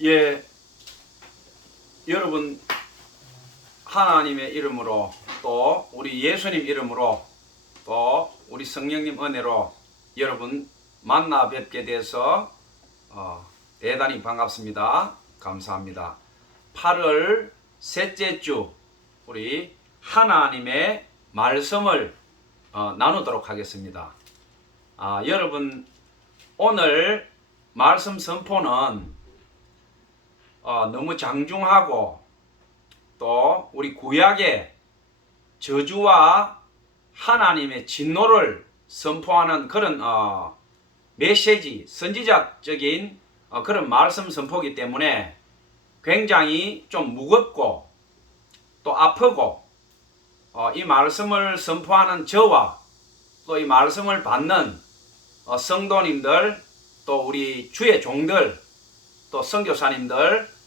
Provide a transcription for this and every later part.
예, 여러분 하나님의 이름으로 또 우리 예수님 이름으로 또 우리 성령님 은혜로 여러분 만나 뵙게 돼서 대단히 반갑습니다. 감사합니다. 8월 셋째 주 우리 하나님의 말씀을 나누도록 하겠습니다. 여러분 오늘 말씀 선포는 너무 장중하고 또 우리 구약의 저주와 하나님의 진노를 선포하는 그런 메시지, 선지자적인 그런 말씀 선포이기 때문에 굉장히 좀 무겁고 또 아프고 이 말씀을 선포하는 저와 또 이 말씀을 받는 성도님들 또 우리 주의 종들 또 선교사님들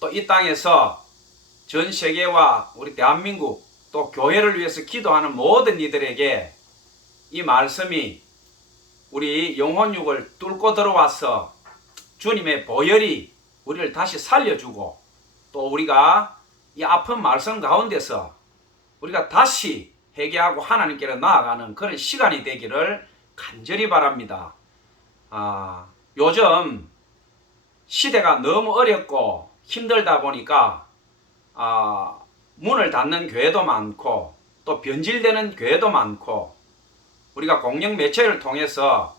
또 이 땅에서 전 세계와 우리 대한민국 또 교회를 위해서 기도하는 모든 이들에게 이 말씀이 우리 영혼육을 뚫고 들어와서 주님의 보혈이 우리를 다시 살려주고 또 우리가 이 아픈 말씀 가운데서 우리가 다시 회개하고 하나님께로 나아가는 그런 시간이 되기를 간절히 바랍니다. 요즘 시대가 너무 어렵고 힘들다 보니까 문을 닫는 교회도 많고 또 변질되는 교회도 많고 우리가 공영 매체를 통해서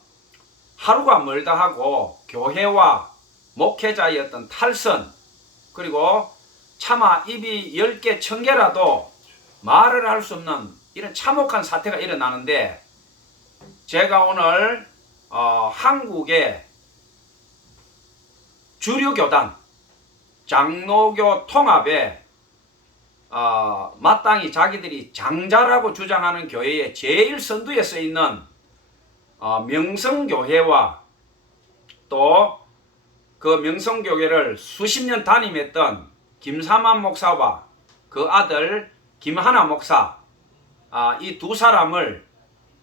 하루가 멀다 하고 교회와 목회자의 어떤 탈선 그리고 차마 입이 10개 1000개라도 말을 할 수 없는 이런 참혹한 사태가 일어나는데 제가 오늘 한국의 주류교단 장로교 통합에 마땅히 자기들이 장자라고 주장하는 교회의 제일 선두에 서 있는 명성교회와 또 그 명성교회를 수십 년 담임했던 김사만 목사와 그 아들 김하나 목사 이 두 사람을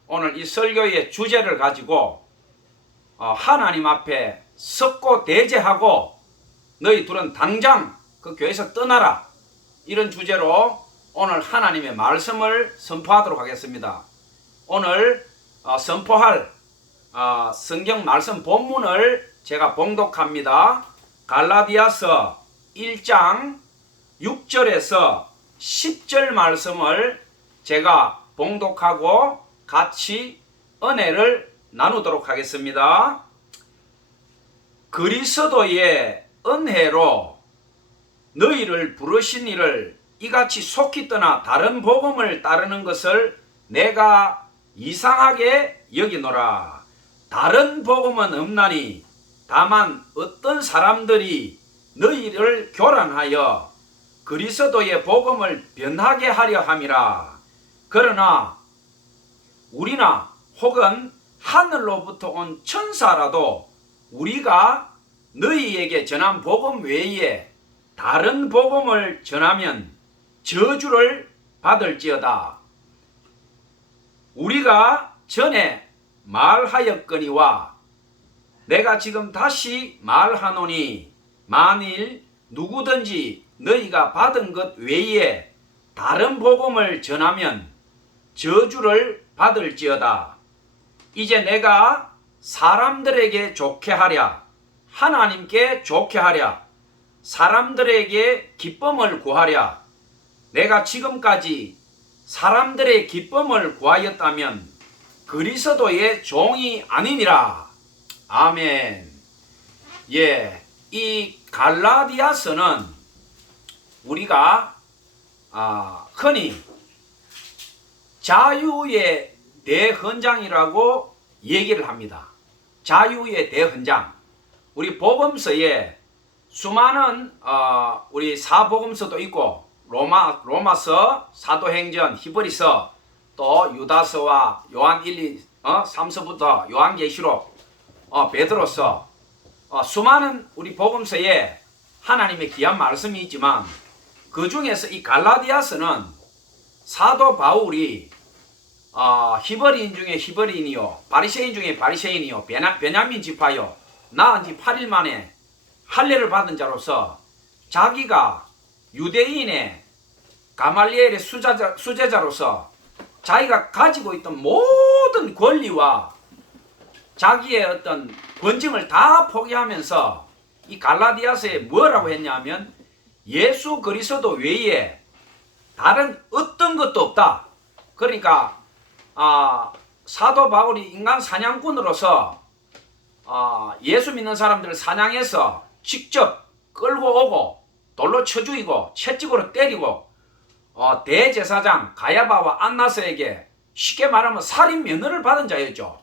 오늘 이 설교의 주제를 가지고 하나님 앞에 섰고 대제하고 너희 둘은 당장 그 교회에서 떠나라 이런 주제로 오늘 하나님의 말씀을 선포하도록 하겠습니다. 오늘 선포할 성경 말씀 본문을 제가 봉독합니다. 갈라디아서 1장 6절에서 10절 말씀을 제가 봉독하고 같이 은혜를 나누도록 하겠습니다. 그리스도의 은혜로 너희를 부르신 이를 이같이 속히 떠나 다른 복음을 따르는 것을 내가 이상하게 여기노라. 다른 복음은 없나니 다만 어떤 사람들이 너희를 교란하여 그리스도의 복음을 변하게 하려 함이라. 그러나 우리나 혹은 하늘로부터 온 천사라도 우리가 너희에게 전한 복음 외에 다른 복음을 전하면 저주를 받을지어다. 우리가 전에 말하였거니와 내가 지금 다시 말하노니 만일 누구든지 너희가 받은 것 외에 다른 복음을 전하면 저주를 받을지어다. 이제 내가 사람들에게 좋게 하랴 하나님께 좋게 하랴 사람들에게 기쁨을 구하랴 내가 지금까지 사람들의 기쁨을 구하였다면 그리스도의 종이 아니니라. 아멘. 이 갈라디아서는 우리가 흔히 자유의 대헌장이라고 얘기를 합니다. 자유의 대헌장. 우리 복음서에 수많은 우리 사복음서도 있고 로마서, 사도행전, 히브리서, 또 유다서와 요한 1, 2, 3서부터 요한계시록, 베드로서 수많은 우리 복음서에 하나님의 귀한 말씀이 있지만 그 중에서 이 갈라디아서는 사도 바울이 히브리인 중에 히브리인이요 바리새인 중에 바리새인이요 베냐민 지파요 나은 지 8일 만에 할례를 받은 자로서 자기가 유대인의 가말리엘의 수제자로서 자기가 가지고 있던 모든 권리와 자기의 어떤 권징을 다 포기하면서 이 갈라디아서에 뭐라고 했냐면 예수 그리스도 외에 다른 어떤 것도 없다. 그러니까 사도 바울이 인간 사냥꾼으로서 예수 믿는 사람들을 사냥해서 직접 끌고 오고 돌로 쳐 죽이고 채찍으로 때리고 대제사장 가야바와 안나스에게 쉽게 말하면 살인 면허를 받은 자였죠.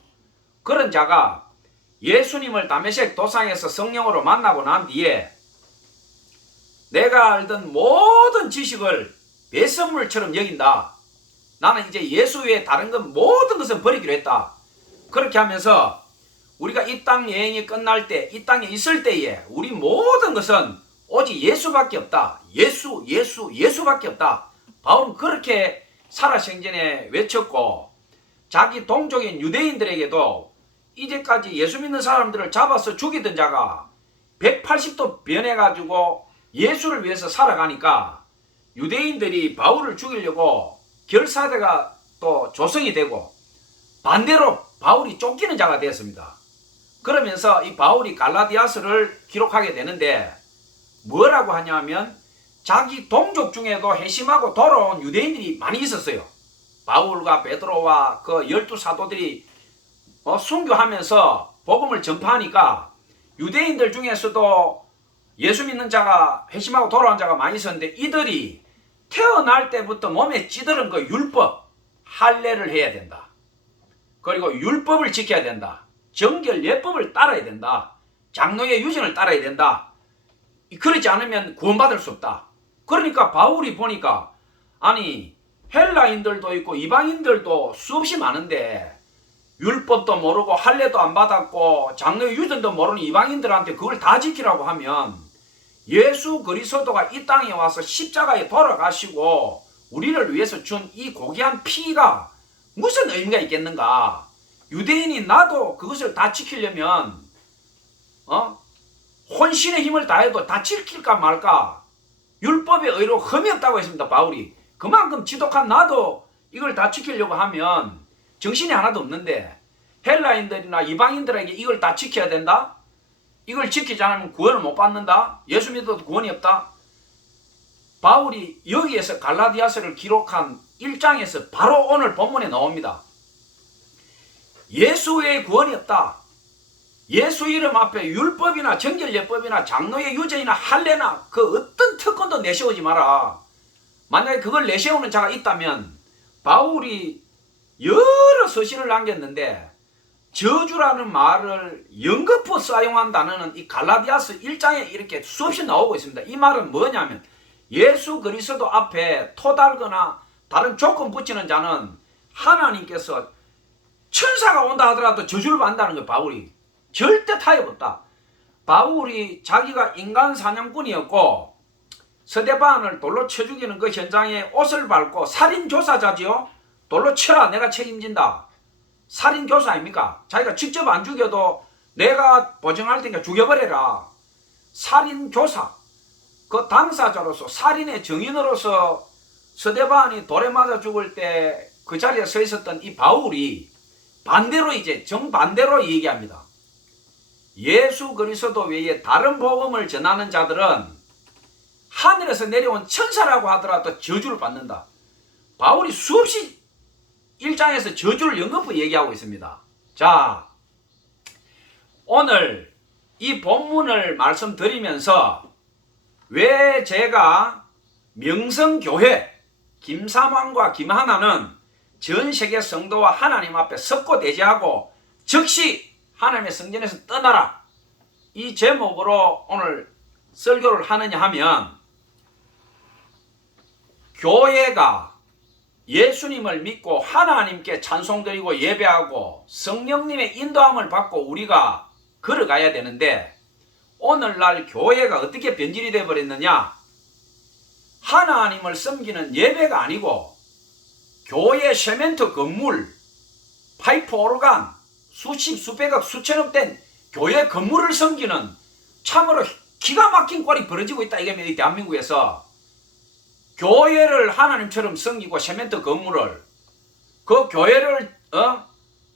그런 자가 예수님을 다메섹 도상에서 성령으로 만나고 난 뒤에 내가 알던 모든 지식을 배설물처럼 여긴다. 나는 이제 예수 외에 다른 건 모든 것은 버리기로 했다. 그렇게 하면서 우리가 이 땅 여행이 끝날 때, 이 땅에 있을 때에 우리 모든 것은 오직 예수밖에 없다. 예수밖에 없다. 바울은 그렇게 살아생전에 외쳤고 자기 동족인 유대인들에게도 이제까지 예수 믿는 사람들을 잡아서 죽이던 자가 180도 변해가지고 예수를 위해서 살아가니까 유대인들이 바울을 죽이려고 결사대가 또 조성이 되고 반대로 바울이 쫓기는 자가 되었습니다. 그러면서 이 바울이 갈라디아서를 기록하게 되는데 뭐라고 하냐면 자기 동족 중에도 회심하고 돌아온 유대인들이 많이 있었어요. 바울과 베드로와 그 12사도들이 순교하면서 복음을 전파하니까 유대인들 중에서도 예수 믿는 자가 회심하고 돌아온 자가 많이 있었는데 이들이 태어날 때부터 몸에 찌들은 그 율법, 할례를 해야 된다. 그리고 율법을 지켜야 된다. 정결 예법을 따라야 된다. 장로의 유전을 따라야 된다. 그러지 않으면 구원받을 수 없다. 그러니까 바울이 보니까 아니 헬라인들도 있고 이방인들도 수없이 많은데 율법도 모르고 할례도 안 받았고 장로의 유전도 모르는 이방인들한테 그걸 다 지키라고 하면 예수 그리스도가 이 땅에 와서 십자가에 돌아가시고 우리를 위해서 준 이 고귀한 피가 무슨 의미가 있겠는가. 유대인이 나도 그것을 다 지키려면 혼신의 힘을 다해도 다 지킬까 말까. 율법의 의로 흠이 없다고 했습니다. 바울이. 그만큼 지독한 나도 이걸 다 지키려고 하면 정신이 하나도 없는데 헬라인들이나 이방인들에게 이걸 다 지켜야 된다? 이걸 지키지 않으면 구원을 못 받는다? 예수 믿어도 구원이 없다? 바울이 여기에서 갈라디아서를 기록한 1장에서 바로 오늘 본문에 나옵니다. 예수 외에 구원이 없다. 예수 이름 앞에 율법이나 정결예법이나 장로의 유전이나 할례나 그 어떤 특권도 내세우지 마라. 만약에 그걸 내세우는 자가 있다면 바울이 여러 서신을 남겼는데 저주라는 말을 연거푸 사용한 단어는 이 갈라디아서 1장에 이렇게 수없이 나오고 있습니다. 이 말은 뭐냐면 예수 그리스도 앞에 토달거나 다른 조건 붙이는 자는 하나님께서 천사가 온다 하더라도 저주를 받는다는 거예요. 바울이 절대 타협 없다. 바울이 자기가 인간 사냥꾼이었고 스데반을 돌로 쳐 죽이는 그 현장에 옷을 밟고 살인교사자지요. 돌로 쳐라 내가 책임진다. 살인교사 아닙니까? 자기가 직접 안 죽여도 내가 보증할 테니까 죽여버려라. 살인교사. 그 당사자로서 살인의 증인으로서 스데반이 돌에 맞아 죽을 때 그 자리에 서 있었던 이 바울이 반대로 이제 정반대로 얘기합니다. 예수 그리스도 외에 다른 복음을 전하는 자들은 하늘에서 내려온 천사라고 하더라도 저주를 받는다. 바울이 수없이 1장에서 저주를 연거푸 얘기하고 있습니다. 자, 오늘 이 본문을 말씀드리면서 왜 제가 명성교회 김삼환과 김하나는 전 세계 성도와 하나님 앞에 섰고 대제하고 즉시 하나님의 성전에서 떠나라 이 제목으로 오늘 설교를 하느냐 하면 교회가 예수님을 믿고 하나님께 찬송드리고 예배하고 성령님의 인도함을 받고 우리가 걸어가야 되는데 오늘날 교회가 어떻게 변질이 되어버렸느냐. 하나님을 섬기는 예배가 아니고 교회 세멘트 건물, 파이프 오르간, 수십, 수백억, 수천억 된 교회 건물을 섬기는 참으로 기가 막힌 꼴이 벌어지고 있다 이게 이 대한민국에서. 교회를 하나님처럼 섬기고 세멘트 건물을, 그 교회를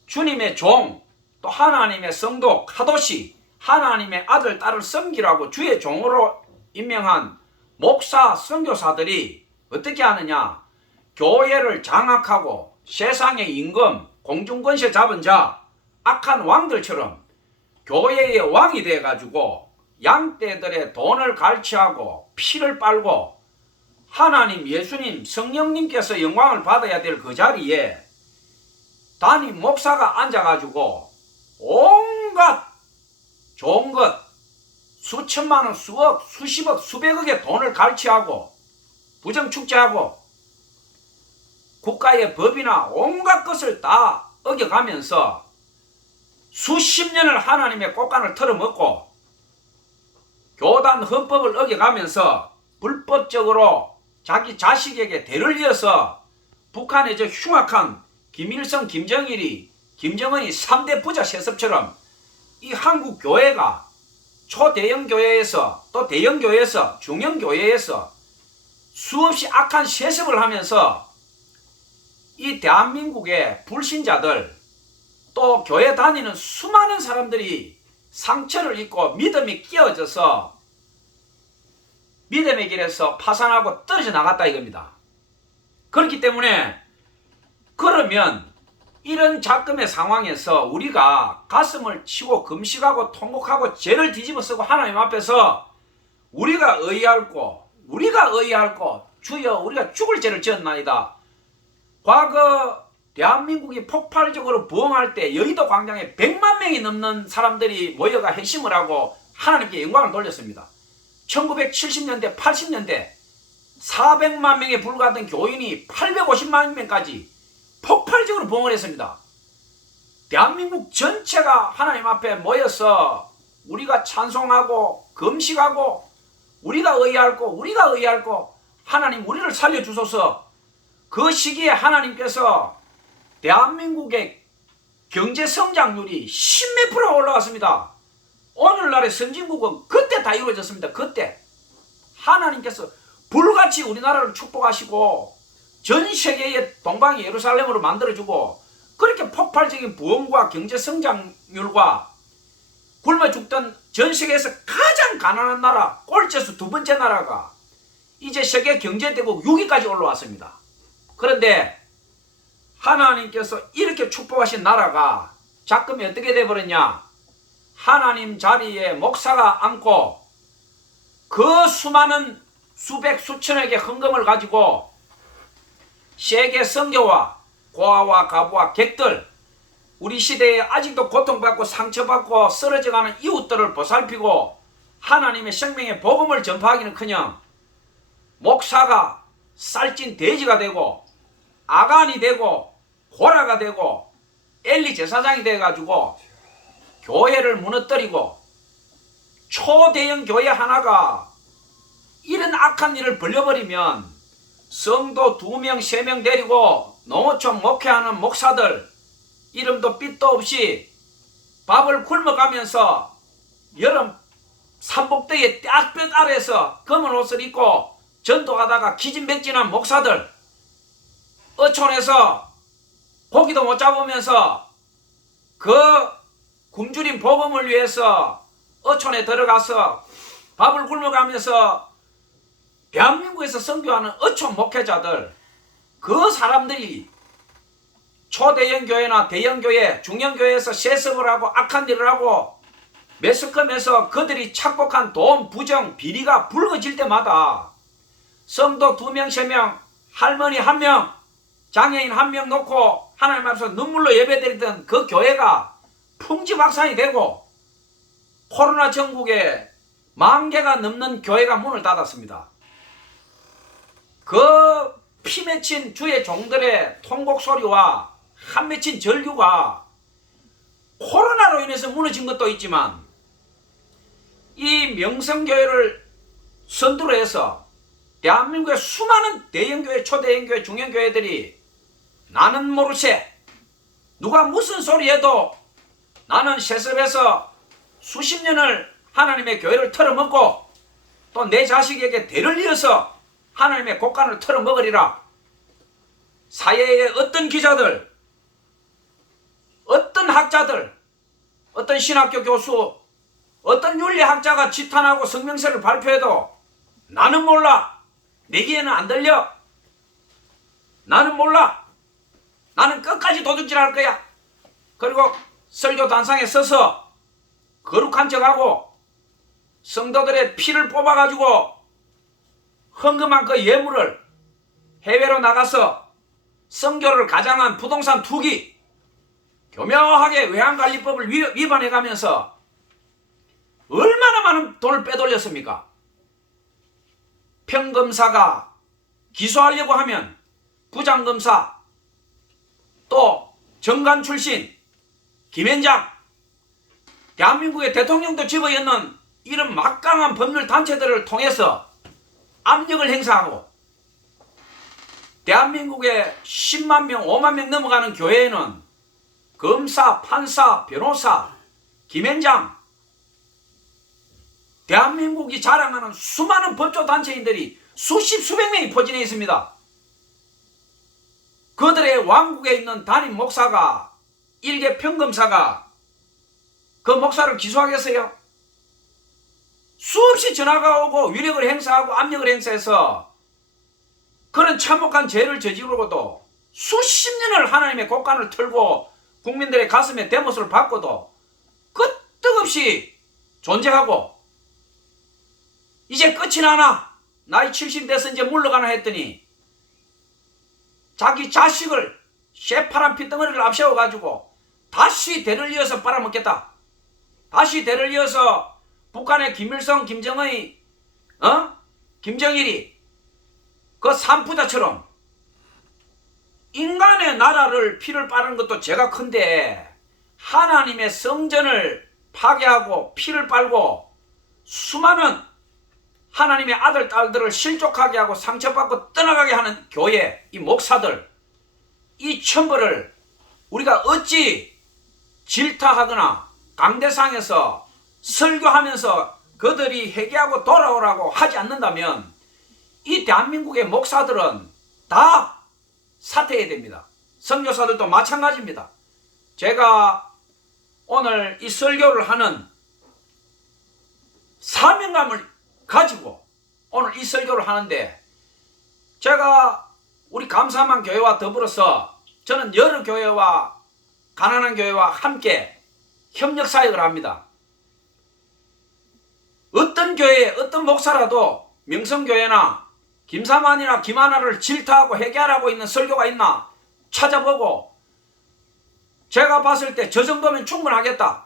주님의 종, 또 하나님의 성도 카도시, 하나님의 아들 딸을 섬기라고 주의 종으로 임명한 목사 선교사들이 어떻게 하느냐, 교회를 장악하고 세상의 임금, 공중권세 잡은 자, 악한 왕들처럼 교회의 왕이 돼가지고 양떼들의 돈을 갈취하고 피를 빨고 하나님, 예수님, 성령님께서 영광을 받아야 될 그 자리에 담임 목사가 앉아가지고 온갖 좋은 것 수천만 원, 수억, 수십억, 수백억의 돈을 갈취하고 부정축제하고 국가의 법이나 온갖 것을 다 어겨가면서 수십 년을 하나님의 꽃간을 털어먹고 교단 헌법을 어겨가면서 불법적으로 자기 자식에게 대를 이어서 북한의 저 흉악한 김일성, 김정은이 3대 부자 세습처럼 이 한국 교회가 초대형 교회에서 또 대형 교회에서 중형 교회에서 수없이 악한 세습을 하면서 이 대한민국의 불신자들 또 교회 다니는 수많은 사람들이 상처를 입고 믿음이 끼어져서 믿음의 길에서 파산하고 떨어져 나갔다 이겁니다. 그렇기 때문에 그러면 이런 작금의 상황에서 우리가 가슴을 치고 금식하고 통곡하고 죄를 뒤집어 쓰고 하나님 앞에서 우리가 의할고 주여 우리가 죽을 죄를 지었나이다. 과거 대한민국이 폭발적으로 부흥할 때 여의도 광장에 100만 명이 넘는 사람들이 모여가 회심을 하고 하나님께 영광을 돌렸습니다. 1970년대 80년대 400만 명에 불과했던 교인이 850만 명까지 폭발적으로 부흥을 했습니다. 대한민국 전체가 하나님 앞에 모여서 우리가 찬송하고 금식하고 우리가 의할고 하나님 우리를 살려주소서. 그 시기에 하나님께서 대한민국의 경제 성장률이 10몇 프로 올라왔습니다. 오늘날의 선진국은 그때 다 이루어졌습니다. 그때 하나님께서 불같이 우리나라를 축복하시고 전 세계의 동방의 예루살렘으로 만들어주고 그렇게 폭발적인 부흥과 경제 성장률과 굶어 죽던 전 세계에서 가장 가난한 나라 꼴찌에서 두 번째 나라가 이제 세계 경제대국 6위까지 올라왔습니다. 그런데 하나님께서 이렇게 축복하신 나라가 작금이 어떻게 돼버렸냐, 하나님 자리에 목사가 앉고 그 수많은 수백 수천억의 헌금을 가지고 세계 선교와 고아와 가부와 객들, 우리 시대에 아직도 고통받고 상처받고 쓰러져가는 이웃들을 보살피고 하나님의 생명의 복음을 전파하기는커녕 목사가 살찐 돼지가 되고 아간이 되고 고라가 되고 엘리 제사장이 돼가지고 교회를 무너뜨리고 초대형 교회 하나가 이런 악한 일을 벌려버리면 성도 2명, 3명 데리고 농어촌 목회하는 목사들 이름도 빛도 없이 밥을 굶어가면서 여름 삼복대에 딱볕 아래서 검은 옷을 입고 전도하다가 기진맥진한 목사들, 어촌에서 고기도 못 잡으면서 그 굶주린 복음을 위해서 어촌에 들어가서 밥을 굶어가면서 대한민국에서 선교하는 어촌 목회자들, 그 사람들이 초대형 교회나 대형 교회, 중형 교회에서 세습을 하고 악한 일을 하고 매스컴에서 그들이 착복한 돈, 부정, 비리가 불거질 때마다 성도 2명, 3명, 할머니 1명, 장애인 1명 놓고 하나님 앞에서 눈물로 예배드리던 그 교회가 풍지박산이 되고 코로나 전국에 10,000개가 넘는 교회가 문을 닫았습니다. 그 피 맺힌 주의 종들의 통곡 소리와 한 맺힌 절규가 코로나로 인해서 무너진 것도 있지만 이 명성교회를 선두로 해서 대한민국의 수많은 대형교회, 초대형교회, 중형교회들이 나는 모르세, 누가 무슨 소리 해도 나는 세습에서 수십 년을 하나님의 교회를 털어먹고 또 내 자식에게 대를 이어서 하나님의 곡간을 털어먹으리라. 사회의 어떤 기자들, 어떤 학자들, 어떤 신학교 교수, 어떤 윤리학자가 지탄하고 성명서를 발표해도 나는 몰라. 내 귀에는 안 들려. 나는 몰라. 나는 끝까지 도둑질할 거야. 그리고 설교 단상에 서서 거룩한 척하고 성도들의 피를 뽑아가지고 헌금한 그 예물을 해외로 나가서 선교를 가장한 부동산 투기, 교묘하게 외환관리법을 위반해가면서 얼마나 많은 돈을 빼돌렸습니까? 평검사가 기소하려고 하면 부장검사, 또 정관 출신 김현장, 대한민국의 대통령도 집어였는 이런 막강한 법률 단체들을 통해서 압력을 행사하고, 대한민국의 10만 명, 5만 명 넘어가는 교회에는 검사, 판사, 변호사, 김현장, 대한민국이 자랑하는 수많은 법조단체인들이 수십, 수백 명이 포진해 있습니다. 그들의 왕국에 있는 담임 목사가, 일개 평검사가 그 목사를 기소하겠어요? 수없이 전화가 오고 위력을 행사하고 압력을 행사해서 그런 참혹한 죄를 저지르고도 수십 년을 하나님의 곡간을 털고 국민들의 가슴에 대못을 받고도 끄떡없이 존재하고, 이제 끝이 나나, 나이 70 돼서 이제 물러가나 했더니 자기 자식을 새파란 핏덩어리를 앞세워가지고 다시 대를 이어서 빨아먹겠다. 다시 대를 이어서 북한의 김일성, 김정은이, 김정일이 그 산부자처럼 인간의 나라를 피를 빨은 것도 죄가 큰데 하나님의 성전을 파괴하고 피를 빨고 수많은 하나님의 아들, 딸들을 실족하게 하고 상처받고 떠나가게 하는 교회, 이 목사들, 이 천벌을 우리가 어찌 질타하거나 강대상에서 설교하면서 그들이 회개하고 돌아오라고 하지 않는다면 이 대한민국의 목사들은 다 사퇴해야 됩니다. 선교사들도 마찬가지입니다. 제가 오늘 이 설교를 하는 사명감을 가지고 오늘 이 설교를 하는데, 제가 우리 감사만 교회와 더불어서 저는 여러 교회와 가난한 교회와 함께 협력 사역을 합니다. 어떤 교회, 어떤 목사라도 명성교회나 김사만이나 김하나를 질타하고 회개하라고 있는 설교가 있나 찾아보고, 제가 봤을 때 저 정도면 충분하겠다,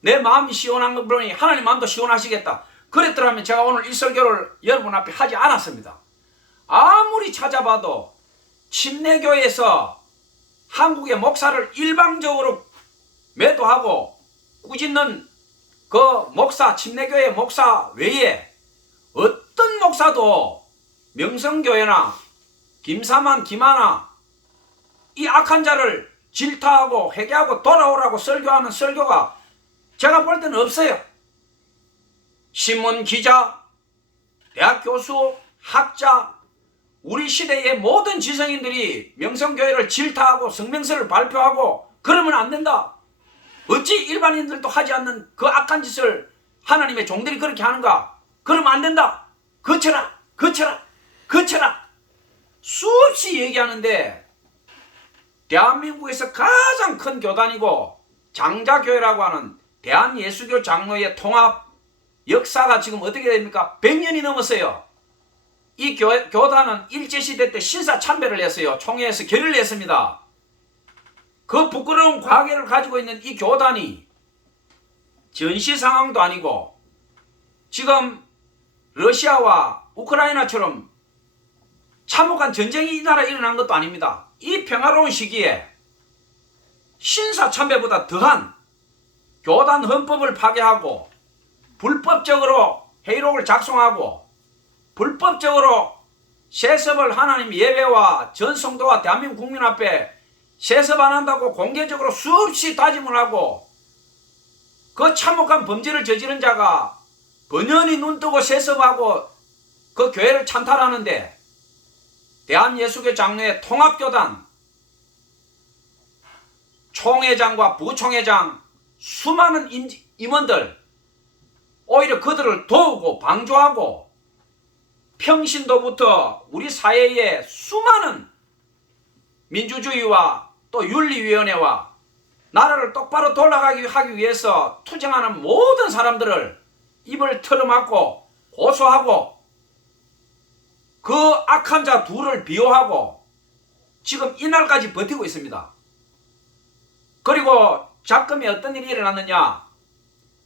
내 마음이 시원한 거 보니 하나님 마음도 시원하시겠다, 그랬더라면 제가 오늘 이 설교를 여러분 앞에 하지 않았습니다. 아무리 찾아봐도 침례교회에서 한국의 목사를 일방적으로 매도하고 꾸짖는 그 목사, 침례교회 목사 외에 어떤 목사도 명성교회나 김사만, 김하나 이 악한 자를 질타하고 회개하고 돌아오라고 설교하는 설교가 제가 볼 때는 없어요. 신문 기자, 대학 교수, 학자, 우리 시대의 모든 지성인들이 명성교회를 질타하고 성명서를 발표하고 그러면 안 된다. 어찌 일반인들도 하지 않는 그 악한 짓을 하나님의 종들이 그렇게 하는가? 그러면 안 된다. 거쳐라, 거쳐라, 거쳐라. 수없이 얘기하는데 대한민국에서 가장 큰 교단이고 장자교회라고 하는 대한예수교 장로의 통합 역사가 지금 어떻게 됩니까? 100년이 넘었어요. 이 교단은 일제시대 때 신사참배를 했어요. 총회에서 결의를 했습니다. 그 부끄러운 과거를 가지고 있는 이 교단이 전시 상황도 아니고 지금 러시아와 우크라이나처럼 참혹한 전쟁이 이 나라에 일어난 것도 아닙니다. 이 평화로운 시기에 신사참배보다 더한 교단 헌법을 파괴하고 불법적으로 회의록을 작성하고 불법적으로 세습을 하나님 예배와 전성도와 대한민국 국민 앞에 세습 안 한다고 공개적으로 수없이 다짐을 하고 그 참혹한 범죄를 저지른 자가 번연히 눈뜨고 세습하고 그 교회를 찬탈하는데 대한예수교 장로회 통합교단 총회장과 부총회장 수많은 임원들 오히려 그들을 도우고 방조하고 평신도부터 우리 사회의 수많은 민주주의와 또 윤리위원회와 나라를 똑바로 돌아가기 하기 위해서 투쟁하는 모든 사람들을 입을 틀어막고 고소하고 그 악한 자 둘을 비호하고 지금 이날까지 버티고 있습니다. 그리고 작금이 어떤 일이 일어났느냐.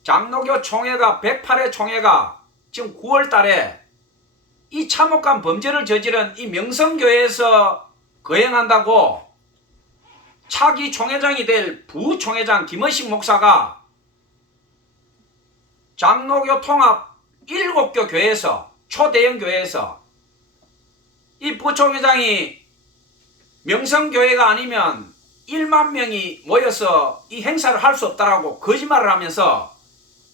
장로교 총회가 108회 총회가 지금 9월 달에 이 참혹한 범죄를 저지른 이 명성교회에서 거행한다고 차기 총회장이 될 부총회장 김의식 목사가 장로교 통합 7교 교회에서 초대형 교회에서 이 부총회장이 명성교회가 아니면 1만 명이 모여서 이 행사를 할 수 없다라고 거짓말을 하면서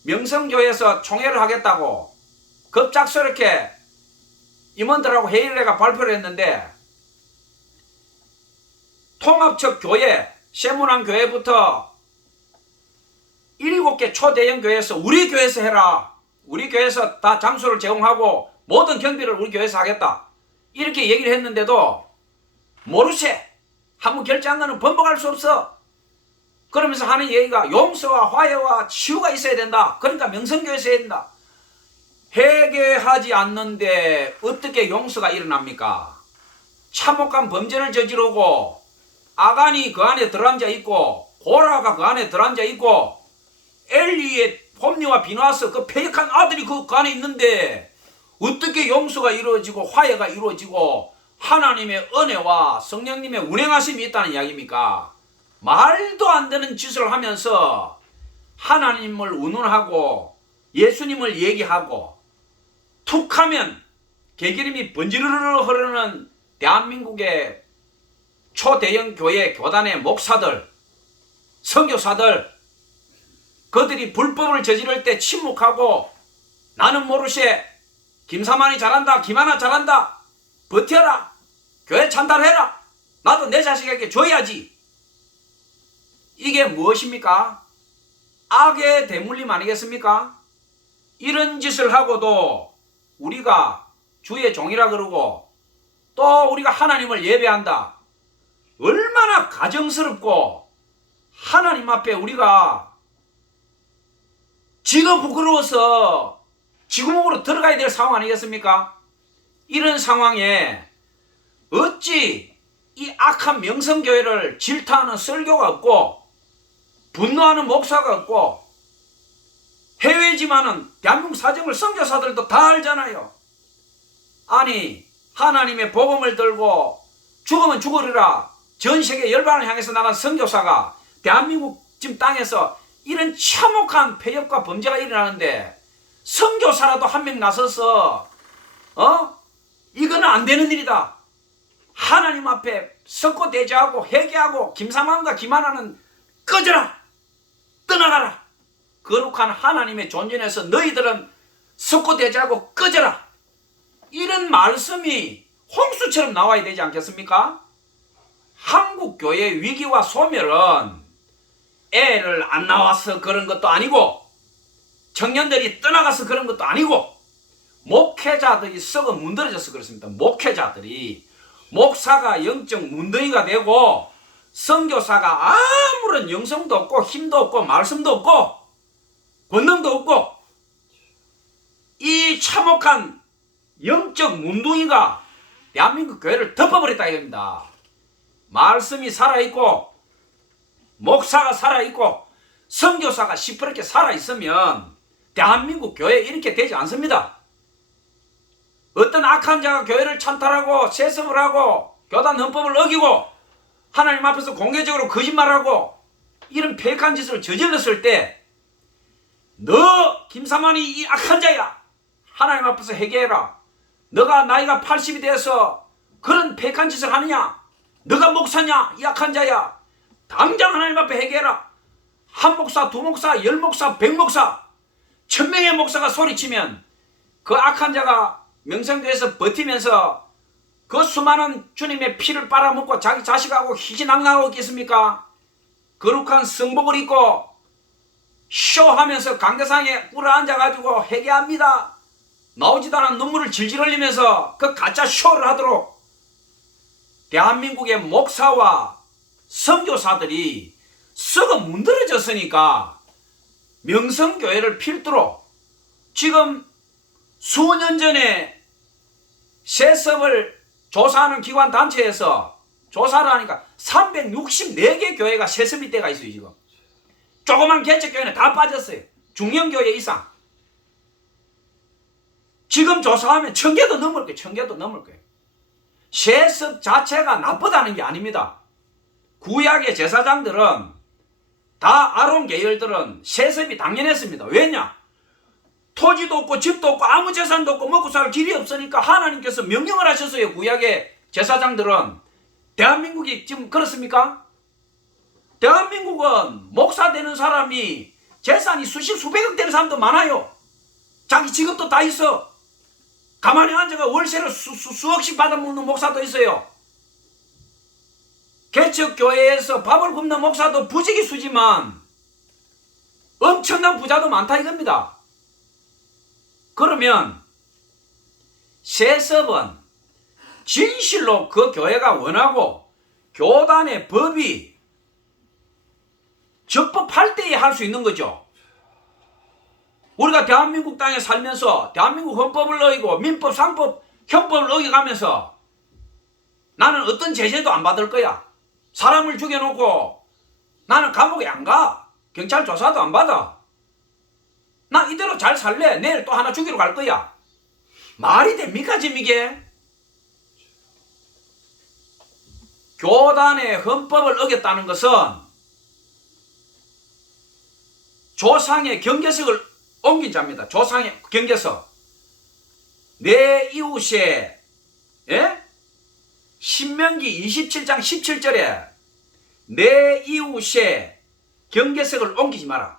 명성교회에서 총회를 하겠다고 급작스럽게 임원들하고 회의를 해가 발표를 했는데 통합적 교회, 세문안 교회부터 7개 초대형 교회에서 우리 교회에서 해라. 우리 교회에서 다 장소를 제공하고 모든 경비를 우리 교회에서 하겠다. 이렇게 얘기를 했는데도 모르세. 한번 결제한 거는 번복할 수 없어. 그러면서 하는 얘기가 용서와 화해와 치유가 있어야 된다. 그러니까 명성교회에서 해야 된다. 회개하지 않는데 어떻게 용서가 일어납니까? 참혹한 범죄를 저지르고 아간이 그 안에 들어앉아 있고 고라가 그 안에 들어앉아 있고 엘리의 홈리와 비나스 그 폐역한 아들이 그 안에 있는데 어떻게 용서가 이루어지고 화해가 이루어지고 하나님의 은혜와 성령님의 운행하심이 있다는 이야기입니까? 말도 안 되는 짓을 하면서 하나님을 운운하고 예수님을 얘기하고 툭하면 개기름이 번지르르 흐르는 대한민국의 초대형 교회 교단의 목사들, 선교사들, 그들이 불법을 저지를 때 침묵하고 나는 모르시에 김사만이 잘한다, 김하나 잘한다, 버텨라, 교회 찬탈해라, 나도 내 자식에게 줘야지. 이게 무엇입니까? 악의 대물림 아니겠습니까? 이런 짓을 하고도 우리가 주의 종이라 그러고 또 우리가 하나님을 예배한다. 얼마나 가정스럽고 하나님 앞에 우리가 지가 부끄러워서 지구멍으로 들어가야 될 상황 아니겠습니까? 이런 상황에 어찌 이 악한 명성교회를 질타하는 설교가 없고 분노하는 목사가 없고 해외지만은 대한민국 사정을 선교사들도 다 알잖아요. 아니 하나님의 복음을 들고 죽으면 죽으리라 전 세계 열방을 향해서 나간 선교사가 대한민국 지금 땅에서 이런 참혹한 폐역과 범죄가 일어나는데 선교사라도 한 명 나서서 이거는 안 되는 일이다. 하나님 앞에 썩고 대제하고 회개하고 김사만과 김하나는 꺼져라. 떠나가라. 거룩한 하나님의 존전에서 너희들은 썩고 대제하고 꺼져라. 이런 말씀이 홍수처럼 나와야 되지 않겠습니까? 한국 교회의 위기와 소멸은 애를 안 나와서 그런 것도 아니고 청년들이 떠나가서 그런 것도 아니고 목회자들이 썩어 문드러져서 그렇습니다. 목회자들이 목사가 영적 문둥이가 되고 선교사가 아무런 영성도 없고 힘도 없고 말씀도 없고 권능도 없고 이 참혹한 영적 문둥이가 대한민국 교회를 덮어버렸다 이겁니다. 말씀이 살아있고 목사가 살아있고 선교사가 시퍼렇게 살아있으면 대한민국 교회 이렇게 되지 않습니다. 어떤 악한 자가 교회를 찬탈하고 세습을 하고 교단 헌법을 어기고 하나님 앞에서 공개적으로 거짓말하고 이런 폐역한 짓을 저질렀을 때 너 김사만이 이 악한 자야. 하나님 앞에서 회개해라. 너가 나이가 80이 돼서 그런 폐역한 짓을 하느냐. 너가 목사냐 이 악한 자야. 당장 하나님 앞에 회개해라. 한 목사, 두 목사, 10목사, 100목사 1000명의 목사가 소리치면 그 악한 자가 명성교회에서 버티면서 그 수많은 주님의 피를 빨아먹고 자기 자식하고 희귀낙낙하고 있겠습니까? 거룩한 성복을 입고 쇼하면서 강대상에 꿇어앉아가지고 회개합니다. 나오지도 않은 눈물을 질질 흘리면서 그 가짜 쇼를 하도록 대한민국의 목사와 선교사들이 썩어 문드러졌으니까 명성교회를 필두로 지금 수년 전에 세습을 조사하는 기관 단체에서 조사를 하니까 364개 교회가 세습일 때가 있어요. 지금 조그만 개척교회는 다 빠졌어요. 중형교회 이상. 지금 조사하면 1000개도 넘을 거예요. 1000개도 넘을 거예요. 세습 자체가 나쁘다는 게 아닙니다. 구약의 제사장들은 다 아론 계열들은 세습이 당연했습니다. 왜냐? 토지도 없고 집도 없고 아무 재산도 없고 먹고 살 길이 없으니까 하나님께서 명령을 하셨어요. 구약의 제사장들은. 대한민국이 지금 그렇습니까? 대한민국은 목사 되는 사람이 재산이 수십 수백억 되는 사람도 많아요. 자기 직업도 다 있어. 가만히 앉아가 월세를 수억씩 받아먹는 목사도 있어요. 개척교회에서 밥을 굶는 목사도 부지기 수지만 엄청난 부자도 많다 이겁니다. 그러면 세습은 진실로 그 교회가 원하고 교단의 법이 적법할 때에 할 수 있는 거죠. 우리가 대한민국 땅에 살면서 대한민국 헌법을 어기고 민법, 상법, 형법을 어겨가면서 나는 어떤 제재도 안 받을 거야. 사람을 죽여놓고 나는 감옥에 안 가. 경찰 조사도 안 받아. 나 이대로 잘 살래. 내일 또 하나 죽이러 갈 거야. 말이 됩니까 지금 이게? 교단의 헌법을 어겼다는 것은 조상의 경계석을 옮긴 자입니다. 조상의 경계석. 내 이웃의 신명기 27장 17절에 내 이웃의 경계석을 옮기지 마라.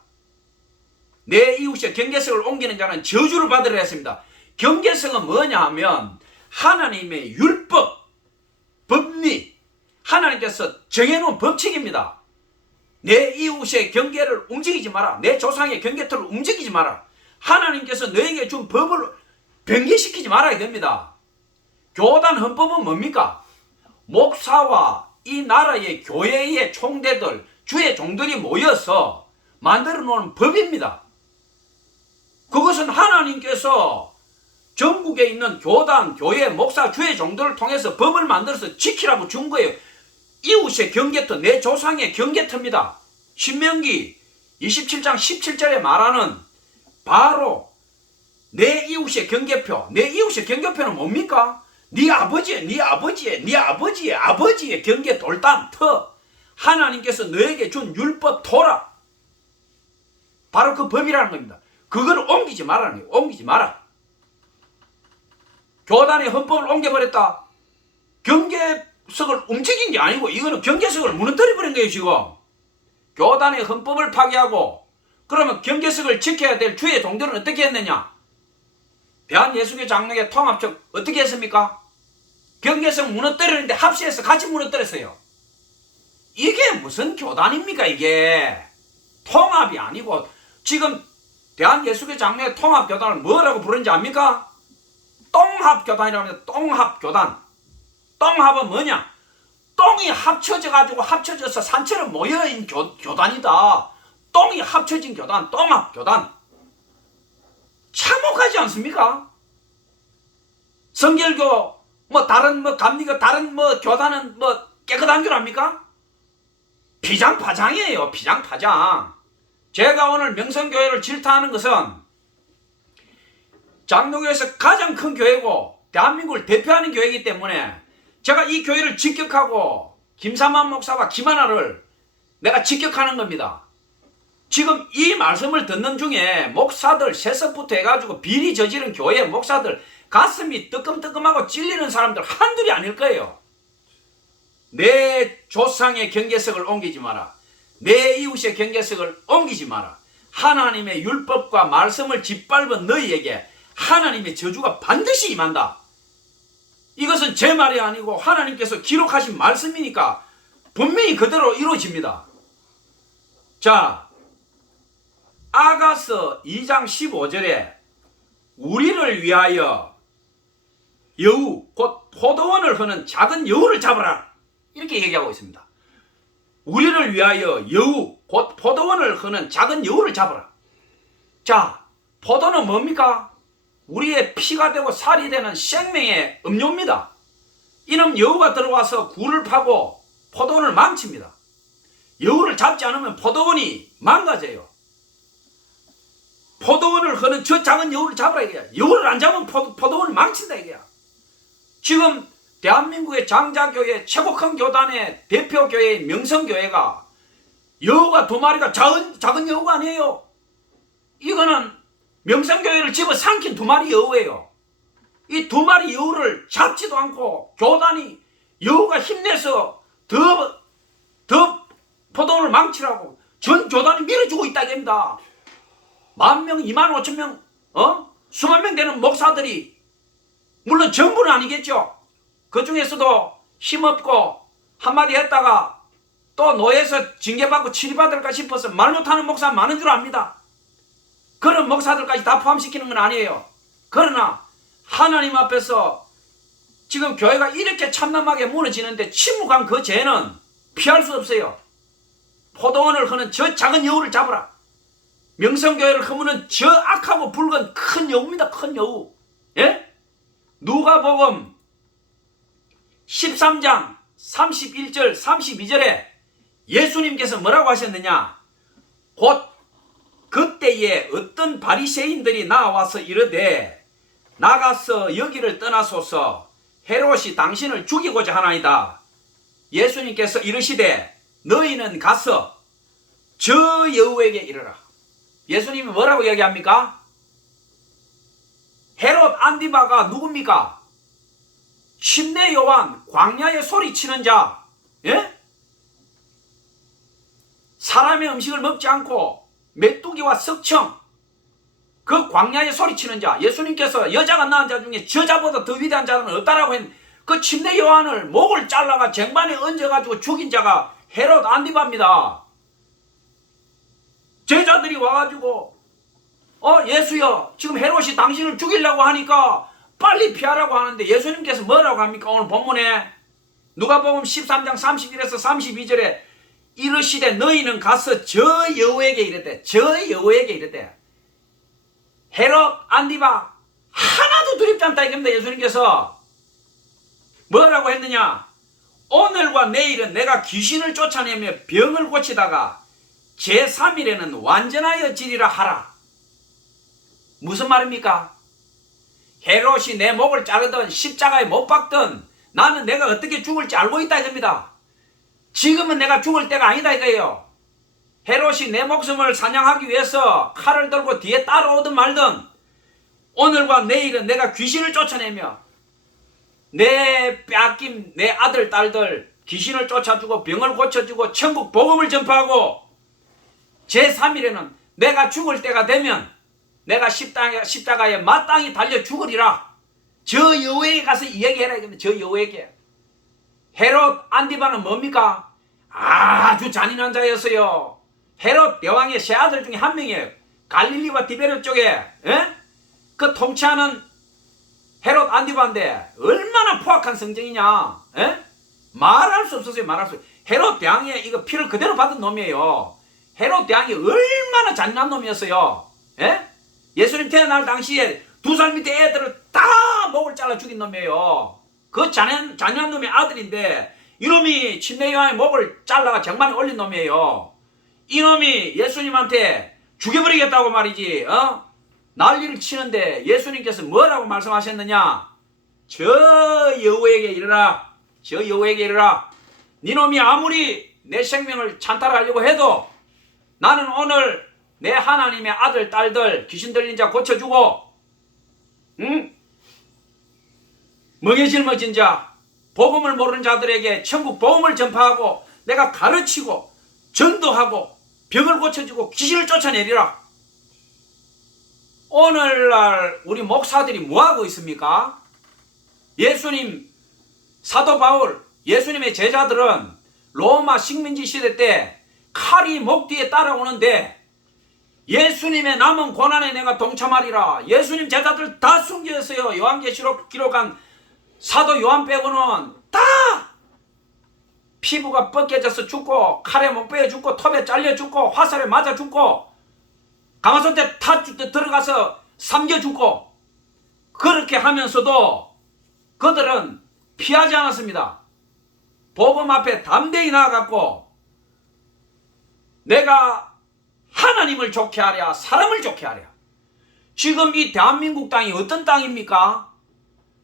내 이웃의 경계석을 옮기는 자는 저주를 받으라 했습니다. 경계석은 뭐냐 하면 하나님의 율법, 법리, 하나님께서 정해놓은 법칙입니다. 내 이웃의 경계를 움직이지 마라. 내 조상의 경계터를 움직이지 마라. 하나님께서 너에게 준 법을 변개시키지 말아야 됩니다. 교단 헌법은 뭡니까? 목사와 이 나라의 교회의 총대들, 주의 종들이 모여서 만들어 놓은 법입니다. 그것은 하나님께서 전국에 있는 교단, 교회, 목사, 주의 종들을 통해서 법을 만들어서 지키라고 준 거예요. 이웃의 경계터, 내 조상의 경계터입니다. 신명기 27장 17절에 말하는 바로 내 이웃의 경계표. 내 이웃의 경계표는 뭡니까? 네 아버지의 아버지의 경계 돌담 터. 하나님께서 너에게 준 율법 토라. 바로 그 법이라는 겁니다. 그걸 옮기지 말라는 거예요. 옮기지 마라. 교단의 헌법을 옮겨버렸다. 경계석을 움직인 게 아니고 이거는 경계석을 무너뜨려 버린 거예요. 지금 교단의 헌법을 파괴하고 그러면 경계석을 지켜야 될 주의 종들은 어떻게 했느냐? 대한예수교 장로회 통합적 어떻게 했습니까? 경계석 무너뜨리는데 합시해서 같이 무너뜨렸어요. 이게 무슨 교단입니까? 이게 통합이 아니고 지금 대한예수교 장로회 통합교단을 뭐라고 부르는지 압니까? 똥합교단이라고 합니다. 똥합교단. 똥합은 뭐냐? 똥이 합쳐져서 산처럼 모여있는 교단이다. 똥이 합쳐진 교단, 똥합교단. 참혹하지 않습니까? 성결교, 다른 감리교, 다른 교단은 깨끗한 줄 압니까? 피장파장이에요. 피장파장. 제가 오늘 명성교회를 질타하는 것은 장로교에서 가장 큰 교회고 대한민국을 대표하는 교회이기 때문에 제가 이 교회를 직격하고 김삼환 목사와 김하나를 내가 직격하는 겁니다. 지금 이 말씀을 듣는 중에 목사들 세습부터 해가지고 비리 저지른 교회 목사들 가슴이 뜨끔뜨끔하고 찔리는 사람들 한둘이 아닐 거예요. 내 조상의 경계석을 옮기지 마라. 내 이웃의 경계석을 옮기지 마라. 하나님의 율법과 말씀을 짓밟은 너희에게 하나님의 저주가 반드시 임한다. 이것은 제 말이 아니고 하나님께서 기록하신 말씀이니까 분명히 그대로 이루어집니다. 자, 아가서 2장 15절에 우리를 위하여 여우 곧 포도원을 흐는 작은 여우를 잡아라 이렇게 얘기하고 있습니다. 우리를 위하여 여우 곧 포도원을 흐는 작은 여우를 잡아라. 자, 포도는 뭡니까? 우리의 피가 되고 살이 되는 생명의 음료입니다. 이놈 여우가 들어와서 굴을 파고 포도원을 망칩니다. 여우를 잡지 않으면 포도원이 망가져요. 포도원을 흐는 저 작은 여우를 잡으라 이거야. 여우를 안 잡으면 포도원을 망친다 이거야. 지금 대한민국의 장자교회 최고 큰 교단의 대표 교회인 명성교회가 여우가 2마리가 작은 여우가 아니에요. 이거는 명성교회를 집어삼킨 2마리 여우예요. 이 2마리 여우를 잡지도 않고 교단이 여우가 힘내서 더 포도원을 망치라고 전 교단이 밀어주고 있다 이겁니다. 10,000명, 25,000명, 수만 명 되는 목사들이, 물론 전부는 아니겠죠. 그 중에서도 힘없고 한마디 했다가 또 노예에서 징계받고 치리받을까 싶어서 말 못하는 목사 많은 줄 압니다. 그런 목사들까지 다 포함시키는 건 아니에요. 그러나 하나님 앞에서 지금 교회가 이렇게 참담하게 무너지는데 침묵한 그 죄는 피할 수 없어요. 포도원을 흐는 저 작은 여우를 잡으라. 명성교회를 허무는 저 악하고 붉은 큰 여우입니다. 큰 여우. 예? 누가복음 13장 31절 32절에 예수님께서 뭐라고 하셨느냐? 곧 그때에 어떤 바리새인들이 나와서 이르되 나가서 여기를 떠나소서 헤롯이 당신을 죽이고자 하나이다. 예수님께서 이르시되 너희는 가서 저 여우에게 이르라. 예수님이 뭐라고 얘기합니까? 헤롯 안디바가 누굽니까? 침례 요한, 광야에 소리치는 자, 예? 사람의 음식을 먹지 않고 메뚜기와 석청, 그 광야에 소리치는 자, 예수님께서 여자가 낳은 자 중에 저자보다 더 위대한 자는 없다라고 했는데 그 침례 요한을 목을 잘라가 쟁반에 얹어가지고 죽인 자가 헤롯 안디바입니다. 제자들이 와가지고 예수여 지금 헤롯이 당신을 죽이려고 하니까 빨리 피하라고 하는데 예수님께서 뭐라고 합니까? 오늘 본문에 누가복음 13장 31에서 32절에 이르시되 너희는 가서 저 여우에게 이르되 저 여우에게 이르되 헤롯 안디바 하나도 두렵지 않다 이겁니다. 예수님께서 뭐라고 했느냐? 오늘과 내일은 내가 귀신을 쫓아내며 병을 고치다가 제3일에는 완전하여 지리라 하라. 무슨 말입니까? 헤롯이 내 목을 자르든 십자가에 못 박든 나는 내가 어떻게 죽을지 알고 있다 이겁니다. 지금은 내가 죽을 때가 아니다 이거예요. 헤롯이 내 목숨을 사냥하기 위해서 칼을 들고 뒤에 따라오든 말든 오늘과 내일은 내가 귀신을 쫓아내며 내 빼앗긴 내 아들 딸들 귀신을 쫓아주고 병을 고쳐주고 천국 복음을 전파하고 제3일에는 내가 죽을 때가 되면 내가 십자가에 마땅히 달려 죽으리라. 저 여우에게 가서 이야기해라. 저 여우에게. 헤롯 안디바는 뭡니까? 아주 잔인한 자였어요. 헤롯 대왕의 세 아들 중에 한 명이에요. 갈릴리와 디베르 쪽에 그 통치하는 헤롯 안디바인데 얼마나 포악한 성정이냐. 말할 수 없었어요. 말할 수. 헤롯 대왕의 이거 피를 그대로 받은 놈이에요. 헤롯 대왕이 얼마나 잔인한 놈이었어요. 예수님 태어날 당시에 2살 밑에 애들을 다 목을 잘라 죽인 놈이에요. 그 잔인한 놈의 아들인데 이놈이 침례 요한의 목을 잘라가 쟁반에 올린 놈이에요. 이놈이 예수님한테 죽여버리겠다고 말이지. 난리를 치는데 예수님께서 뭐라고 말씀하셨느냐? 저 여우에게 이르라. 저 여우에게 이르라. 니놈이 아무리 내 생명을 찬탈하려고 해도 나는 오늘 내 하나님의 아들 딸들 귀신 들린 자 고쳐주고 멍에 짊어진 자 복음을 모르는 자들에게 천국 복음을 전파하고 내가 가르치고 전도하고 병을 고쳐주고 귀신을 쫓아내리라. 오늘날 우리 목사들이 뭐하고 있습니까? 예수님, 사도 바울, 예수님의 제자들은 로마 식민지 시대 때 칼이 목 뒤에 따라오는데 예수님의 남은 고난에 내가 동참하리라. 예수님 제자들 다 숨겨졌어요. 요한계시록 기록한 사도 요한 빼고는 다 피부가 벗겨져서 죽고 칼에 못 베어 죽고 톱에 잘려 죽고 화살에 맞아 죽고 가마솥에 타 들어가서 삼겨 죽고 그렇게 하면서도 그들은 피하지 않았습니다. 복음 앞에 담대히 나아갔고 내가 하나님을 좋게 하랴 사람을 좋게 하랴. 지금 이 대한민국 땅이 어떤 땅입니까?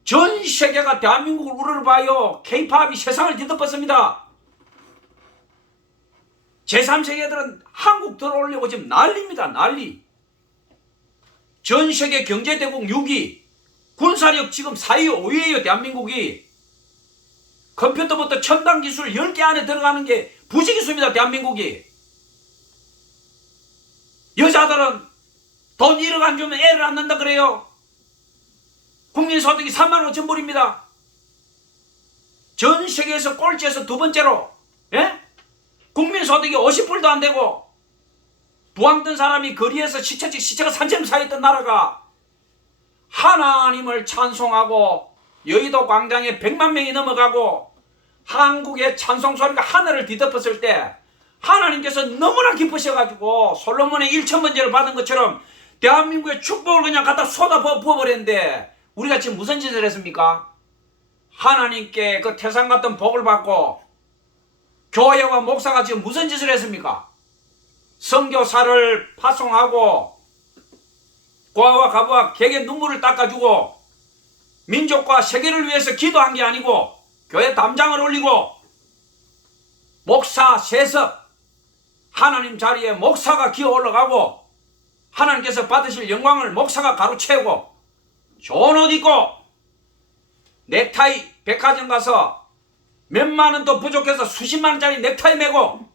전 세계가 대한민국을 우러러봐요. K-팝이 세상을 뒤덮었습니다. 제3세계들은 한국 들어오려고 지금 난리입니다. 난리. 전 세계 경제대국 6위, 군사력 지금 4위, 5위예요. 대한민국이. 컴퓨터부터 첨단 기술 10개 안에 들어가는 게 부지기수입니다. 대한민국이. 여자들은 돈 1억 안 주면 애를 안 낳는다 그래요. 국민소득이 3만 5천 불입니다. 전 세계에서 꼴찌에서 두 번째로. 예? 국민소득이 50불도 안 되고 부항 뜬 사람이 거리에서 시체가 산처럼 쌓였던 나라가 하나님을 찬송하고 여의도 광장에 100만 명이 넘어가고 한국의 찬송 소리가 하늘을 뒤덮었을 때 하나님께서 너무나 기쁘셔가지고 솔로몬의 1천번제를 받은 것처럼 대한민국의 축복을 그냥 갖다 쏟아 부어버렸는데 우리가 지금 무슨 짓을 했습니까? 하나님께 그 태산 같은 복을 받고 교회와 목사가 지금 무슨 짓을 했습니까? 선교사를 파송하고 고아와 가부와 객의 눈물을 닦아주고 민족과 세계를 위해서 기도한 게 아니고 교회 담장을 올리고 목사 세습 하나님 자리에 목사가 기어 올라가고 하나님께서 받으실 영광을 목사가 가로채우고 좋은 옷 입고 넥타이 백화점 가서 몇만 원도 부족해서 수십만 원짜리 넥타이 메고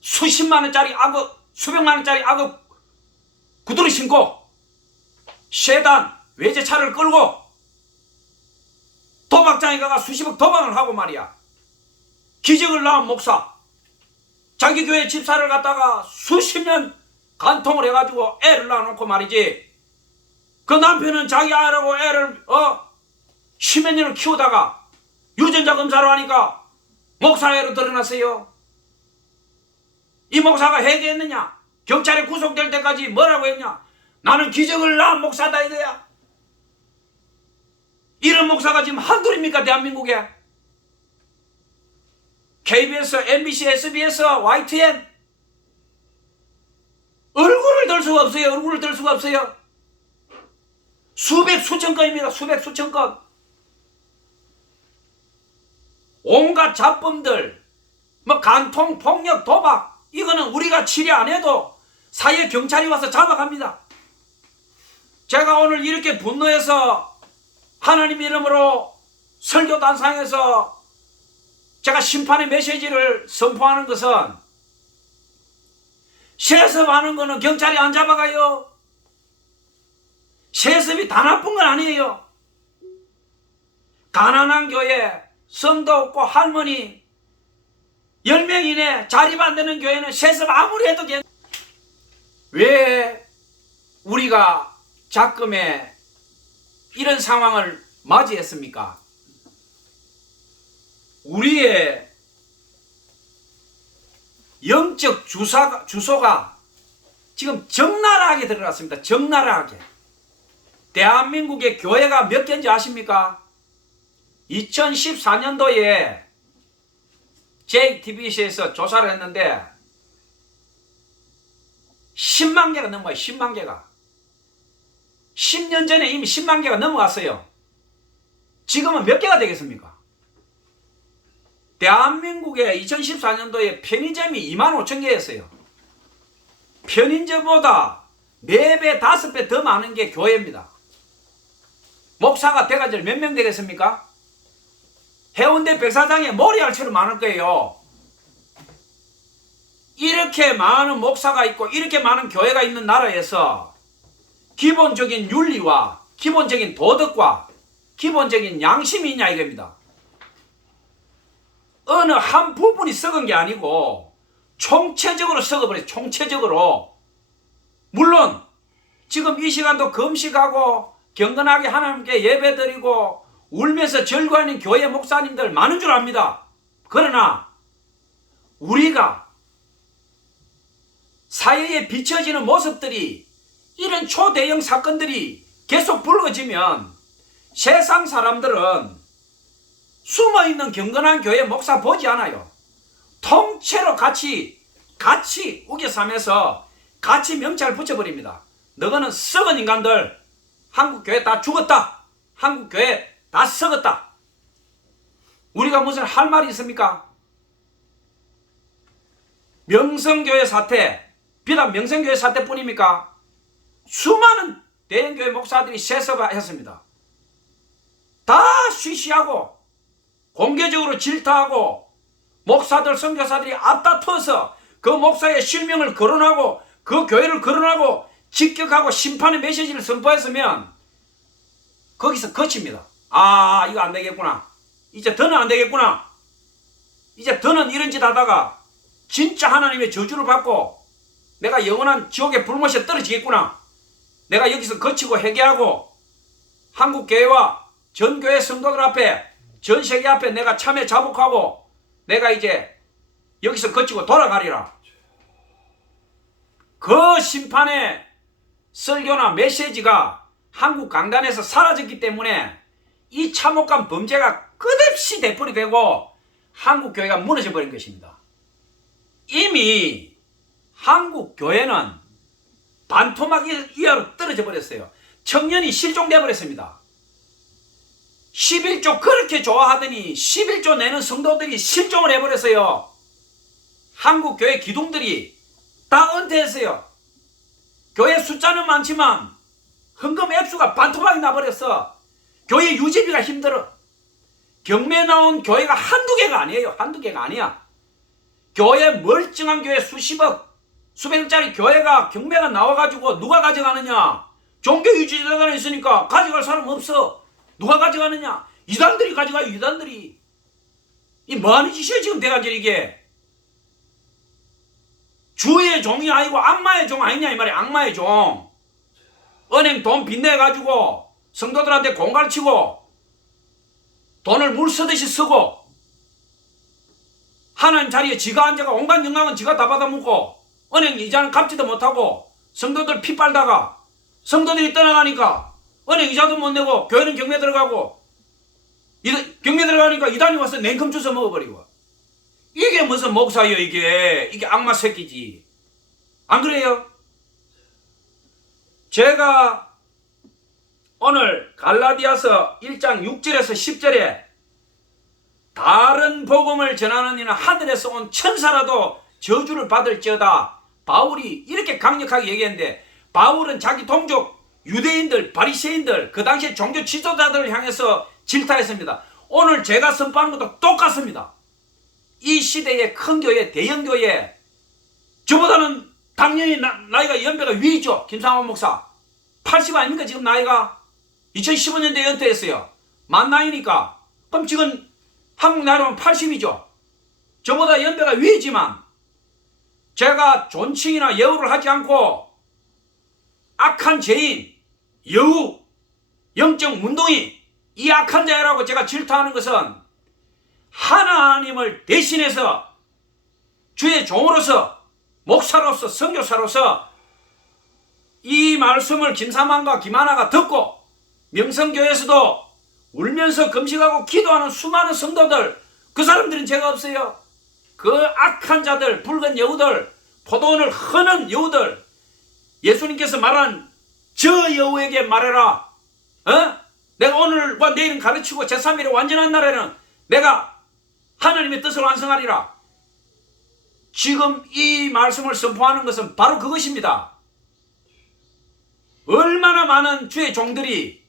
수십만 원짜리 악어 수백만 원짜리 악어 구두를 신고 세단 외제차를 끌고 도박장에 가가 수십억 도박을 하고 말이야. 기적을 낳은 목사 자기 교회 집사를 갖다가 수십 년 간통을 해가지고 애를 낳아놓고 말이지. 그 남편은 자기 아이라고 애를 십몇 년을 키우다가 유전자 검사로 하니까 목사애로 드러났어요. 이 목사가 회개했느냐? 경찰에 구속될 때까지 뭐라고 했냐? 나는 기적을 낳은 목사다 이거야. 이런 목사가 지금 한둘입니까? 대한민국에? KBS, MBC, SBS, YTN 얼굴을 들 수가 없어요. 얼굴을 들 수가 없어요. 수백 수천 건입니다. 수백 수천 건. 온갖 잡범들 뭐 간통, 폭력, 도박 이거는 우리가 치료 안 해도 사회 경찰이 와서 잡아갑니다. 제가 오늘 이렇게 분노해서 하나님 이름으로 설교단상에서 제가 심판의 메시지를 선포하는 것은 세습하는 거는 경찰이 안 잡아가요. 세습이 다 나쁜 건 아니에요. 가난한 교회, 성도 없고 할머니 10명 이내 자립 안 되는 교회는 세습 아무리 해도 왜 우리가 작금에 이런 상황을 맞이했습니까? 우리의 영적 주소가 지금 적나라하게 들어갔습니다. 적나라하게. 대한민국의 교회가 몇 개인지 아십니까? 2014년도에 JTBC에서 조사를 했는데 10만 개가 넘어요. 10만 개가. 10년 전에 이미 10만 개가 넘어갔어요. 지금은 몇 개가 되겠습니까? 대한민국에 2014년도에 편의점이 2만 5천 개였어요. 편의점보다 4배, 5배 더 많은 게 교회입니다. 목사가 대가절 몇 명 되겠습니까? 해운대 백사장에 모래알처럼 많을 거예요. 이렇게 많은 목사가 있고 이렇게 많은 교회가 있는 나라에서 기본적인 윤리와 기본적인 도덕과 기본적인 양심이 있냐 이겁니다. 어느 한 부분이 썩은 게 아니고 총체적으로 썩어버려요. 총체적으로. 물론 지금 이 시간도 금식하고 경건하게 하나님께 예배드리고 울면서 절구하는 교회 목사님들 많은 줄 압니다. 그러나 우리가 사회에 비춰지는 모습들이 이런 초대형 사건들이 계속 불거지면 세상 사람들은 숨어있는 경건한 교회 목사 보지 않아요. 통째로 같이 우겨 싸면서 같이 명찰 붙여버립니다. 너희는 썩은 인간들, 한국교회 다 죽었다. 한국교회 다 썩었다. 우리가 무슨 할 말이 있습니까? 명성교회 사태, 비단 명성교회 사태뿐입니까? 수많은 대형교회 목사들이 세습했습니다. 다 쉬쉬하고 공개적으로 질타하고 목사들, 선교사들이 앞다퉈서 그 목사의 실명을 거론하고 그 교회를 거론하고 직격하고 심판의 메시지를 선포했으면 거기서 거칩니다. 아, 이거 안 되겠구나. 이제 더는 안 되겠구나. 이제 더는 이런 짓 하다가 진짜 하나님의 저주를 받고 내가 영원한 지옥의 불못에 떨어지겠구나. 내가 여기서 거치고 회개하고 한국교회와 전교회 성도들 앞에 전 세계 앞에 내가 참회 자복하고 내가 이제 여기서 거치고 돌아가리라. 그 심판의 설교나 메시지가 한국 강단에서 사라졌기 때문에 이 참혹한 범죄가 끝없이 되풀이되고 한국교회가 무너져 버린 것입니다. 이미 한국교회는 반토막 이하로 떨어져 버렸어요. 청년이 실종돼 버렸습니다. 11조 그렇게 좋아하더니 11조 내는 성도들이 실종을 해버렸어요. 한국교회 기둥들이 다 은퇴했어요. 교회 숫자는 많지만 헌금 액수가 반토막이 나버렸어. 교회 유지비가 힘들어. 경매 나온 교회가 한두 개가 아니에요. 한두 개가 아니야. 교회 멀쩡한 교회 수십억 수백억짜리 교회가 경매가 나와가지고 누가 가져가느냐. 종교유지재단에 있으니까 가져갈 사람 없어. 누가 가져가느냐. 이단들이 가져가요. 이단들이. 이 뭐하는 짓이에요 지금 대가들 이게. 주의 종이 아니고 악마의 종 아니냐 이 말이야. 악마의 종. 은행 돈 빚내가지고 성도들한테 공갈치고 돈을 물 쓰듯이 쓰고 하나님 자리에 지가 앉아가 온갖 영광은 지가 다 받아먹고 은행 이자는 갚지도 못하고 성도들 피 빨다가 성도들이 떠나가니까 은행 이자도 못 내고 교회는 경매 들어가고 경매 들어가니까 이단이 와서 냉큼 주워 먹어버리고. 이게 무슨 목사예요 이게 악마 새끼지. 안 그래요? 제가 오늘 갈라디아서 1장 6절에서 10절에 다른 복음을 전하는 이는 하늘에서 온 천사라도 저주를 받을지어다. 바울이 이렇게 강력하게 얘기했는데 바울은 자기 동족 유대인들, 바리새인들, 그 당시에 종교 지도자들을 향해서 질타했습니다. 오늘 제가 선포하는 것도 똑같습니다. 이 시대의 큰 교회, 대형 교회, 저보다는 당연히 나이가 연배가 위죠. 김상원 목사 80 아닙니까 지금 나이가? 2015년도에 은퇴했어요. 만 나이니까 그럼 지금 한국 나이로 80이죠. 저보다 연배가 위지만 제가 존칭이나 여우를 하지 않고 악한 죄인, 여우, 영적 문동이 이 악한 자라고 제가 질타하는 것은 하나님을 대신해서 주의 종으로서 목사로서 선교사로서 이 말씀을 김사만과 김하나가 듣고 명성교회에서도 울면서 금식하고 기도하는 수많은 성도들, 그 사람들은 죄가 없어요. 그 악한 자들, 붉은 여우들, 포도원을 허는 여우들, 예수님께서 말한 저 여우에게 말해라. 내가 오늘과 내일은 가르치고 제3일에 완전한 날에는 내가 하나님의 뜻을 완성하리라. 지금 이 말씀을 선포하는 것은 바로 그것입니다. 얼마나 많은 주의 종들이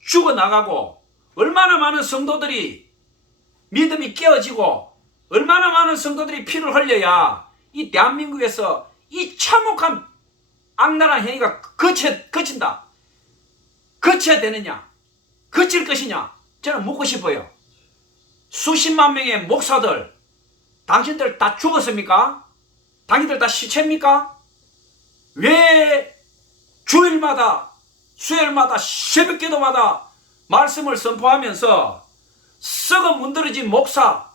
죽어나가고 얼마나 많은 성도들이 믿음이 깨어지고 얼마나 많은 성도들이 피를 흘려야 이 대한민국에서 이 참혹한 악랄한 행위가 거친다. 거쳐야 되느냐? 거칠 것이냐? 저는 묻고 싶어요. 수십만 명의 목사들, 당신들 다 죽었습니까? 당신들 다 시체입니까? 왜 주일마다, 수요일마다, 새벽기도마다 말씀을 선포하면서 썩어 문드러진 목사,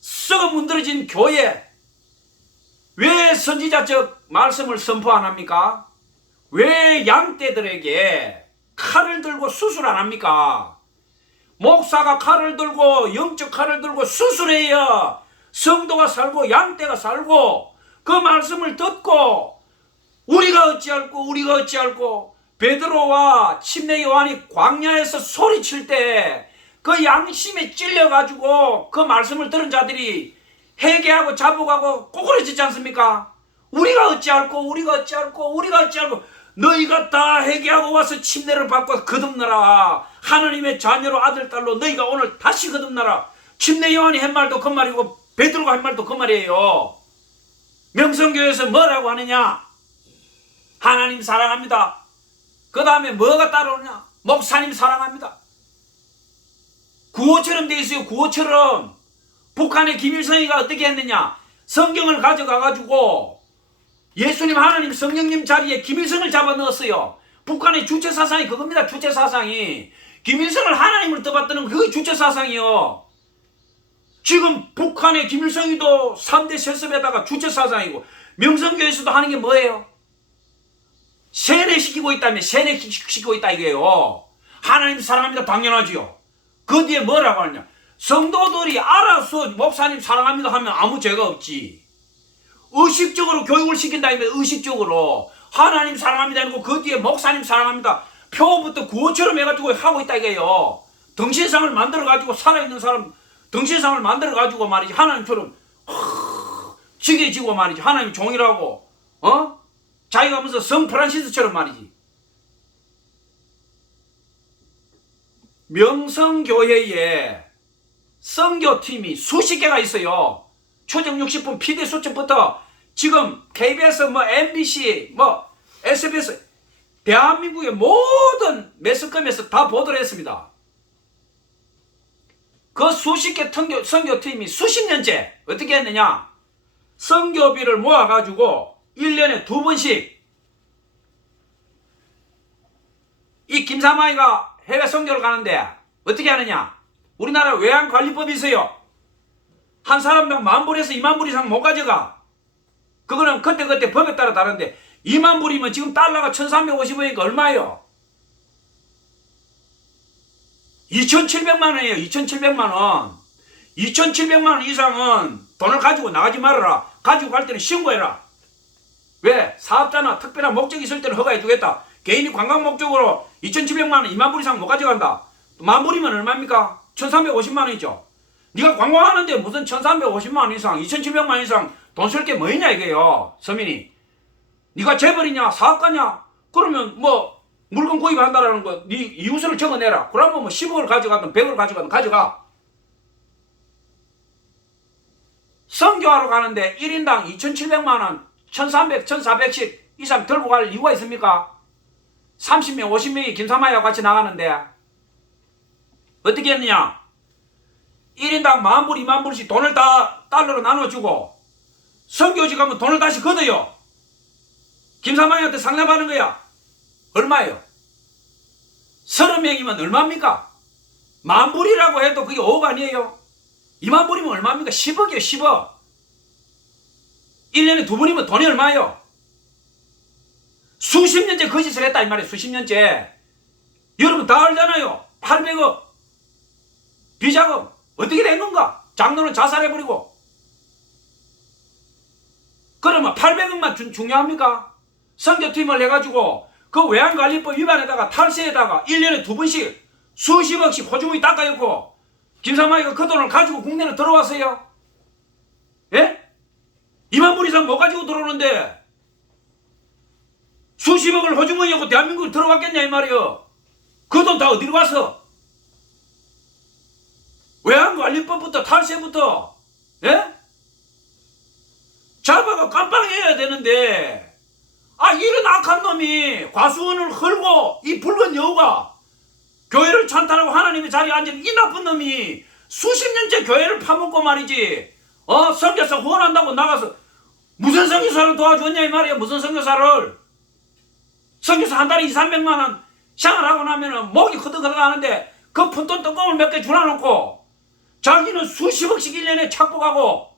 썩어 문드러진 교회, 왜 선지자적 말씀을 선포 안 합니까? 왜 양떼들에게 칼을 들고 수술 안 합니까? 목사가 칼을 들고 영적 칼을 들고 수술해야 성도가 살고 양떼가 살고 그 말씀을 듣고 우리가 어찌할꼬 베드로와 침례 요한이 광야에서 소리칠 때 그 양심에 찔려가지고 그 말씀을 들은 자들이 회개하고 자복하고 꼬꾸라지지 않습니까? 우리가 어찌할꼬 너희가 다 회개하고 와서 침례를 받고 거듭나라. 하나님의 자녀로 아들 딸로 너희가 오늘 다시 거듭나라. 침례 요한이 한 말도 그 말이고 베드로가 한 말도 그 말이에요. 명성교회에서 뭐라고 하느냐? 하나님 사랑합니다. 그 다음에 뭐가 따라오느냐? 목사님 사랑합니다. 구호처럼 돼 있어요. 구호처럼. 북한의 김일성이가 어떻게 했느냐? 성경을 가져가가지고 예수님 하나님 성령님 자리에 김일성을 잡아넣었어요. 북한의 주체사상이 그겁니다. 주체사상이. 김일성을 하나님을 떠받드는 그게 주체사상이요. 지금 북한의 김일성이도 3대 세습에다가 주체사상이고 명성교회에서도 하는 게 뭐예요? 세뇌시키고 있다며 세뇌시키고 있다 이거예요. 하나님 사랑합니다. 당연하지요. 그 뒤에 뭐라고 하느냐? 성도들이 알아서 목사님 사랑합니다 하면 아무 죄가 없지. 의식적으로 교육을 시킨다면 의식적으로 하나님 사랑합니다 하고 그 뒤에 목사님 사랑합니다 표부터 구호처럼 해가지고 하고 있다 이거예요. 덩신상을 만들어가지고 살아있는 사람 덩신상을 만들어가지고 말이지 하나님처럼 지게 지고 말이지 하나님 종이라고 자기가 무슨 성 프란시스처럼 말이지. 명성교회에 선교팀이 수십 개가 있어요. 초정 60분 PD 수첩부터 지금 KBS MBC SBS 대한민국의 모든 매스컴에서 다 보도를 했습니다. 그 수십 개 선교팀이 수십 년째 어떻게 했느냐? 선교비를 모아가지고 1년에 2번씩 이 김사마이가 해외 선교를 가는데 어떻게 하느냐? 우리나라 외환관리법이 있어요. 한 사람당 10,000불에서 20,000불 이상 못 가져가. 그거는 그때 법에 따라 다른데 20,000불이면 지금 달러가 1,350원이니까 얼마예요? 2,700만 원이에요. 2,700만 원. 2,700만 원 이상은 돈을 가지고 나가지 말아라. 가지고 갈 때는 신고해라. 왜? 사업자나 특별한 목적이 있을 때는 허가해 주겠다. 개인이 관광 목적으로 2,700만 원, 20,000불 이상 못 가져간다. 10,000불이면 얼마입니까? 1,350만 원이죠. 네가 관광하는데 무슨 1,350만 원 이상, 2,700만 원 이상 돈 쓸 게 뭐있냐 이게요. 서민이. 네가 재벌이냐 사업가냐? 그러면 물건 구입한다라는 거 네 이유서를 적어내라. 그러면 10억을 가져가든 100억을 가져가든 가져가. 선교하러 가는데 1인당 2,700만 원, 1,300, 1,400씩 이상 들고 갈 이유가 있습니까? 30명, 50명이 김사마이와 같이 나가는데 어떻게 했느냐? 1인당 10,000불, 20,000불씩 돈을 다 달러로 나눠주고 선교지 가면 돈을 다시 걷어요. 김사마이한테 상담하는 거야. 얼마예요? 30명이면 얼마입니까? 10,000불이라고 해도 그게 5억 아니에요? 20,000불이면 얼마입니까? 10억이에요. 10억. 1년에 2번이면 돈이 얼마예요? 수십 년째 거짓을 했다 이 말이에요. 수십 년째. 여러분 다 알잖아요. 800억 비자금 어떻게 된 건가? 장로는 자살해버리고. 그러면 800억만 중요합니까? 선교팀을 해가지고 그 외환관리법 위반에다가 탈세에다가 1년에 2번씩 수십억씩 호주머니 닦아였고 김사마이가 그 돈을 가지고 국내로 들어왔어요. 예? 20,000불 이상 못 가지고 들어오는데 수십억을 호주머니하고 대한민국에 들어갔겠냐 이 말이요. 그 돈 다 어디로 갔어? 외환관리법부터 탈세부터 예? 잡아가 깜빵해야 되는데 이런 악한 놈이 과수원을 헐고 이 붉은 여우가 교회를 찬탄하고 하나님의 자리에 앉은 이 나쁜 놈이 수십 년째 교회를 파먹고 말이지 선교사 후원한다고 나가서 무슨 선교사를 도와줬냐 이 말이야. 무슨 선교사를. 선교사 한 달에 200~300만 원 생활하고 나면은 목이 허덕허덕하는데 그 푼돈 뚜껑을 몇 개 주놔놓고 자기는 수십억씩 1년에 착복하고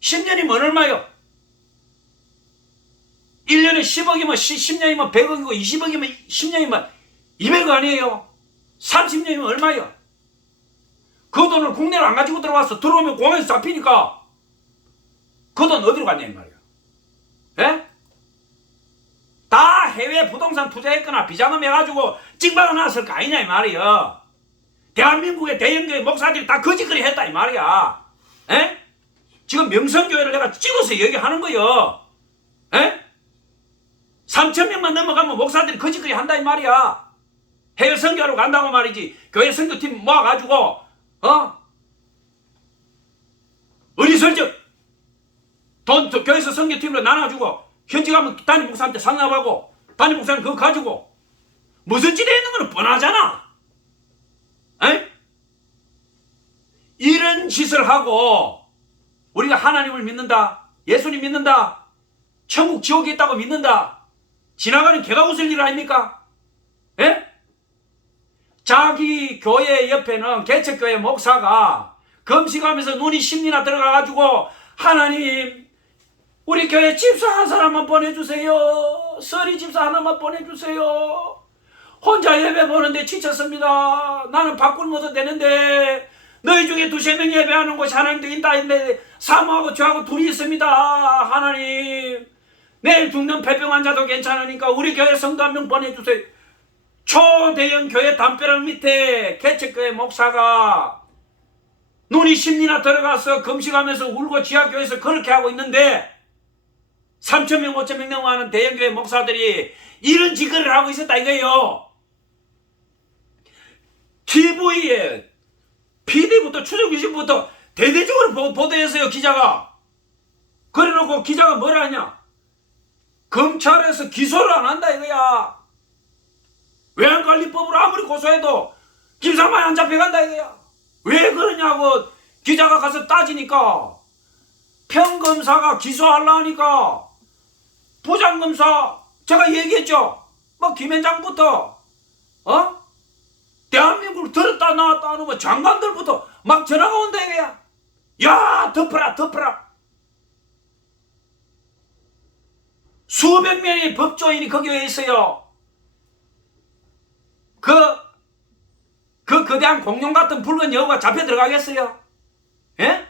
10년이면 얼마요? 1년에 10억이면 10년이면 100억이고 20억이면 10년이면 200억 아니에요? 30년이면 얼마요? 그 돈을 국내로 안 가지고 들어와서 들어오면 공항에서 잡히니까 그 돈 어디로 갔냐 이 말이야. 예? 다 해외 부동산 투자했거나 비자금 해가지고 찡박아 놨을 거 아니냐 이 말이야. 대한민국의 대형교회 목사들이 다 거짓거리 했다 이 말이야. 예? 지금 명성교회를 내가 찍어서 얘기하는 거요. 예? 3,000명만 넘어가면 목사들이 거짓거리 한다 이 말이야. 해외 선교하러 간다고 말이지. 교회 선교팀 모아가지고 어리설적 돈 교회에서 선교팀으로 나눠주고 현지 가면 담임 목사한테 상납하고 담임 목사는 그거 가지고 무슨 짓에 있는 거는 뻔하잖아. 에? 이런 짓을 하고 우리가 하나님을 믿는다, 예수님 믿는다, 천국 지옥이 있다고 믿는다, 지나가는 개가 웃을 일 아닙니까? 에? 자기 교회 옆에는 개척교회 목사가 금식하면서 눈이 10리나 들어가가지고 하나님 우리 교회 집사 한 사람만 보내주세요. 서리 집사 하나만 보내주세요. 혼자 예배 보는데 지쳤습니다. 나는 바꿀 못도 되는데 너희 중에 2~3명 예배하는 곳이 하나님도 있다 했는데 사모하고 저하고 둘이 있습니다. 하나님 내일 죽는 폐병 환자도 괜찮으니까 우리 교회 성도 한 명 보내주세요. 초대형 교회 담벼락 밑에 개척교회 목사가 눈이 10리나 들어가서 금식하면서 울고 지하교회에서 그렇게 하고 있는데 3,000명, 5,000명 넘어가는 대형교회 목사들이 이런 짓거리를 하고 있었다 이거예요. TV에 PD부터 추정규신부터 대대적으로 보도했어요. 기자가. 그래놓고 기자가 뭐라 하냐. 검찰에서 기소를 안 한다 이거야. 외환관리법으로 아무리 고소해도 김상만이 안 잡혀간다 이거야. 왜 그러냐고 기자가 가서 따지니까 평검사가 기소하려니까 부장검사 제가 얘기했죠. 뭐 김현장부터 대한민국을 들었다 나왔다 하는 뭐 장관들부터 막 전화가 온다 이거야. 야 덮어라. 수백 명의 법조인이 거기에 있어요. 그 거대한 공룡 같은 붉은 여우가 잡혀 들어가겠어요? 예?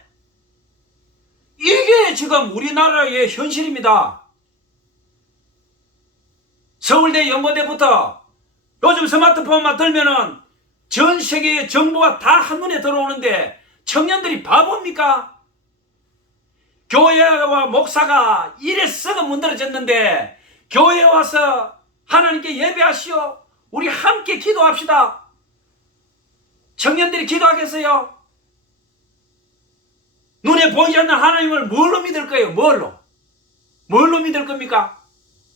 이게 지금 우리나라의 현실입니다. 서울대 연고대부터 요즘 스마트폰만 들면은 전 세계의 정보가 다 한눈에 들어오는데 청년들이 바보입니까? 교회와 목사가 이래 썩어 문드러졌는데 교회에 와서 하나님께 예배하시오. 우리 함께 기도합시다. 청년들이 기도하겠어요? 눈에 보이지 않는 하나님을 뭘로 믿을 거예요? 뭘로 믿을 겁니까?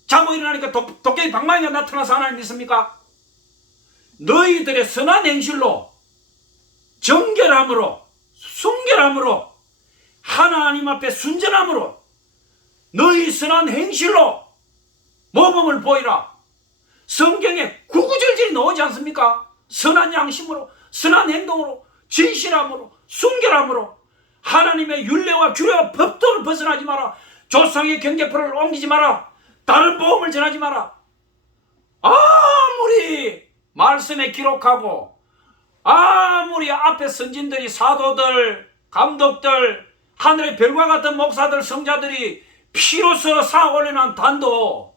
자고 일어나니까 도깨비 방망이가 나타나서 하나님 믿습니까? 너희들의 선한 행실로 정결함으로 순결함으로 하나님 앞에 순전함으로 너희 선한 행실로 모범을 보이라. 성경에 구구절절이 나오지 않습니까? 선한 양심으로 선한 행동으로 진실함으로 순결함으로 하나님의 율례와 규례와 법도를 벗어나지 마라. 조상의 경계표를 옮기지 마라. 다른 보험을 전하지 마라. 아무리 말씀에 기록하고 아무리 앞에 선진들이 사도들 감독들 하늘의 별과 같은 목사들 성자들이 피로써 쌓아 올려놓은 단도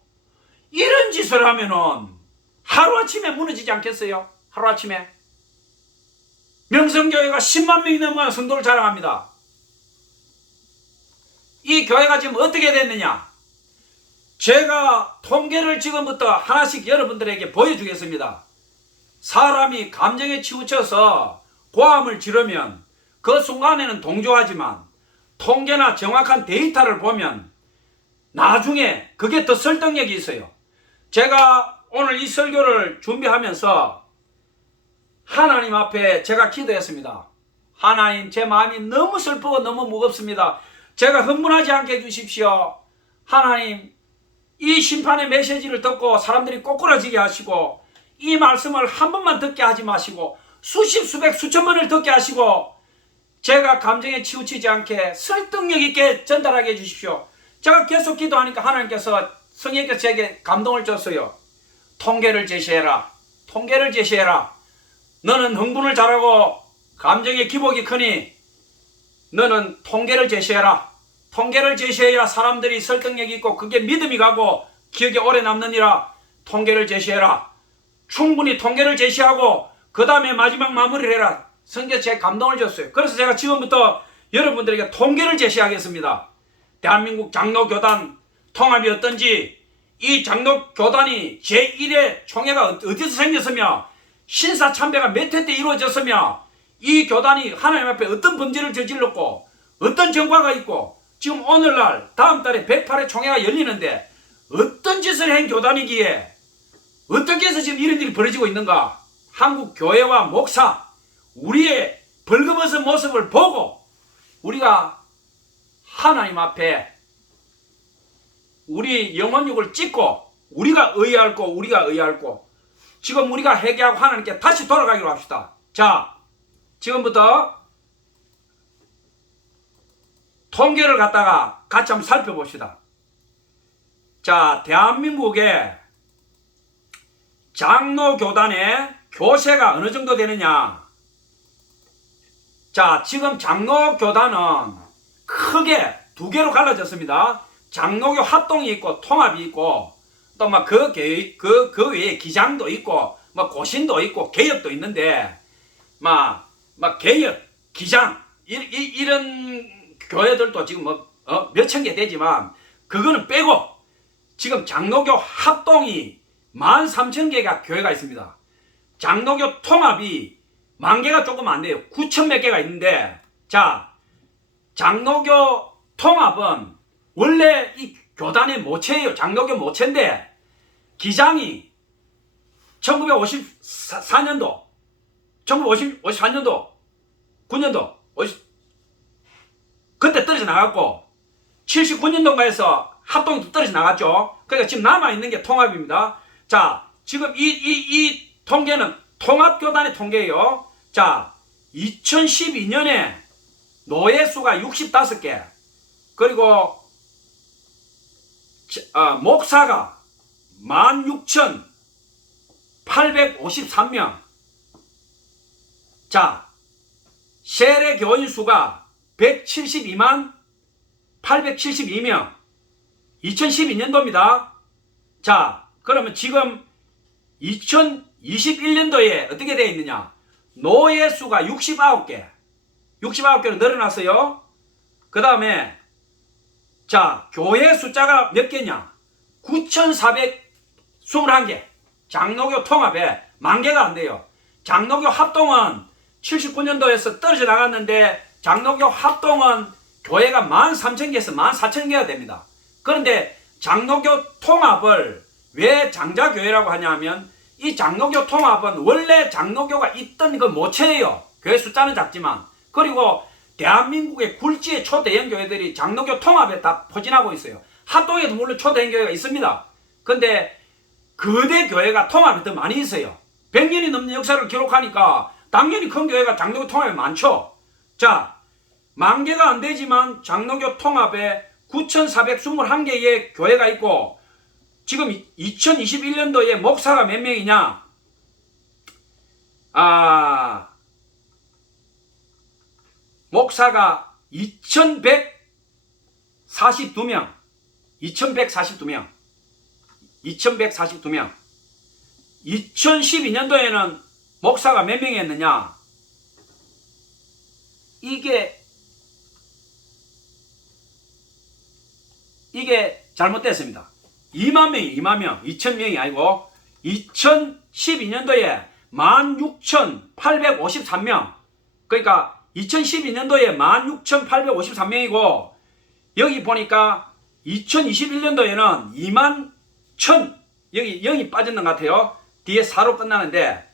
이런 짓을 하면은 하루아침에 무너지지 않겠어요? 하루아침에 명성교회가 10만 명이 넘어가는 성도를 자랑합니다. 이 교회가 지금 어떻게 됐느냐? 제가 통계를 지금부터 하나씩 여러분들에게 보여주겠습니다. 사람이 감정에 치우쳐서 고함을 지르면 그 순간에는 동조하지만 통계나 정확한 데이터를 보면 나중에 그게 더 설득력이 있어요. 제가 오늘 이 설교를 준비하면서 하나님 앞에 제가 기도했습니다. 하나님, 제 마음이 너무 슬프고 너무 무겁습니다. 제가 흥분하지 않게 해주십시오. 하나님, 이 심판의 메시지를 듣고 사람들이 꼬꾸라지게 하시고 이 말씀을 한 번만 듣게 하지 마시고 수십, 수백, 수천 번을 듣게 하시고 제가 감정에 치우치지 않게 설득력 있게 전달하게 해주십시오. 제가 계속 기도하니까 하나님께서 성령께서 제게 감동을 줬어요. 통계를 제시해라. 통계를 제시해라. 너는 흥분을 잘하고 감정의 기복이 크니 너는 통계를 제시해라. 통계를 제시해야 사람들이 설득력이 있고 그게 믿음이 가고 기억에 오래 남느니라. 통계를 제시해라. 충분히 통계를 제시하고 그 다음에 마지막 마무리를 해라. 성경에서 제게 감동을 줬어요. 그래서 제가 지금부터 여러분들에게 통계를 제시하겠습니다. 대한민국 장로교단 통합이 어떤지, 이 장로교단이 제1회 총회가 어디서 생겼으며 신사참배가 몇 회 때 이루어졌으며 이 교단이 하나님 앞에 어떤 범죄를 저질렀고 어떤 정과가 있고 지금 오늘날 다음 달에 108회 총회가 열리는데 어떤 짓을 한 교단이기에 어떻게 해서 지금 이런 일이 벌어지고 있는가. 한국 교회와 목사 우리의 벌거벗은 모습을 보고 우리가 하나님 앞에 우리 영혼육을 찢고 우리가 의뢰할고 지금 우리가 회개하고 하나님께 다시 돌아가기로 합시다. 자, 지금부터 통계를 갖다가 같이 한번 살펴봅시다. 자, 대한민국의 장로교단의 교세가 어느 정도 되느냐. 자, 지금 장로교단은 크게 두 개로 갈라졌습니다. 장로교 합동이 있고 통합이 있고 또 막 그 외에 기장도 있고 뭐 고신도 있고 개혁도 있는데 막 개혁, 기장 이런 교회들도 지금 몇천 개 되지만 그거는 빼고 지금 장로교 합동이 13,000개가 교회가 있습니다. 장로교 통합이 10,000개가 조금 안 돼요. 9,000 몇 개가 있는데, 자, 장로교 통합은 원래 이 교단의 모체예요. 장로교 모체인데 기장이 1954년도 1954년도 9년도 그때 떨어져 나갔고 79년도인가에서 합동이 떨어져 나갔죠. 그러니까 지금 남아있는 게 통합입니다. 자, 지금 이 통계는 통합교단의 통계예요. 자, 2012년에 노예수가 65개, 그리고 목사가 16,853명. 자, 세례 교인 수가 172만 872명. 2012년도입니다. 자, 그러면 지금 2021년도에 어떻게 되어 있느냐? 노예 수가 69개. 69개로 늘어났어요. 그 다음에 자, 교회 숫자가 몇 개냐? 9,421개. 장로교 통합에 10,000개가 안 돼요. 장로교 합동은 79년도에서 떨어져 나갔는데 장로교 합동은 교회가 13,000개에서 14,000개가 됩니다. 그런데 장로교 통합을 왜 장자교회라고 하냐면 이 장로교 통합은 원래 장로교가 있던 그 모체예요. 교회 숫자는 작지만. 그리고 대한민국의 굴지의 초대형 교회들이 장로교 통합에 다 포진하고 있어요. 합동에도 물론 초대형 교회가 있습니다. 근데 거대 교회가 통합이 더 많이 있어요. 100년이 넘는 역사를 기록하니까 당연히 큰 교회가 장로교 통합이 많죠. 자, 10,000개가 안 되지만 장로교 통합에 9,421개의 교회가 있고 지금 2021년도에 목사가 몇 명이냐? 목사가 2,142명. 2,142명. 2,142명. 2012년도에는 목사가 몇 명이었느냐? 이게 잘못됐습니다. 2만 명이 2만 명. 2,000명이 아니고 2012년도에 16,853명. 그러니까 2012년도에 16,853명이고 여기 보니까 2021년도에는 21,000 여기 0이 빠졌는 것 같아요. 뒤에 4로 끝나는데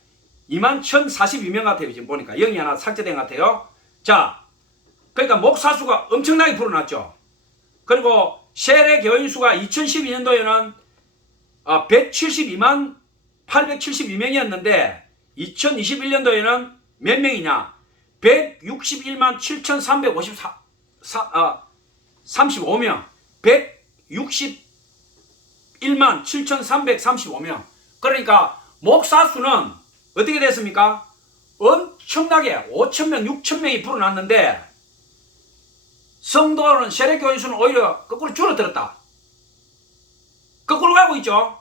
21,042명 같아요. 지금 보니까 0이 하나 삭제된 것 같아요. 자, 그러니까 목사수가 엄청나게 불어났죠. 그리고 세례 교인 수가 2012년도에는 172만 872명이었는데 2021년도에는 몇 명이냐? 161만 7,335명. 161만 7,335명. 그러니까 목사 수는 어떻게 됐습니까? 엄청나게 5,000명, 6,000명이 불어났는데 성도는 세례교인 수는 오히려 거꾸로 줄어들었다. 거꾸로 가고 있죠.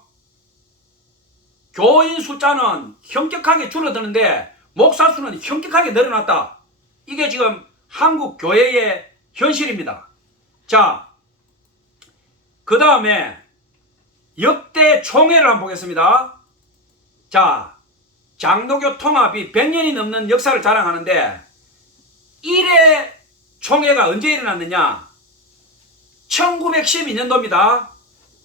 교인 숫자는 현격하게 줄어드는데 목사 수는 현격하게 늘어났다. 이게 지금 한국 교회의 현실입니다. 자, 그 다음에 역대 총회를 한번 보겠습니다. 자, 장로교 통합이 100년이 넘는 역사를 자랑하는데 1회 총회가 언제 일어났느냐? 1912년도입니다.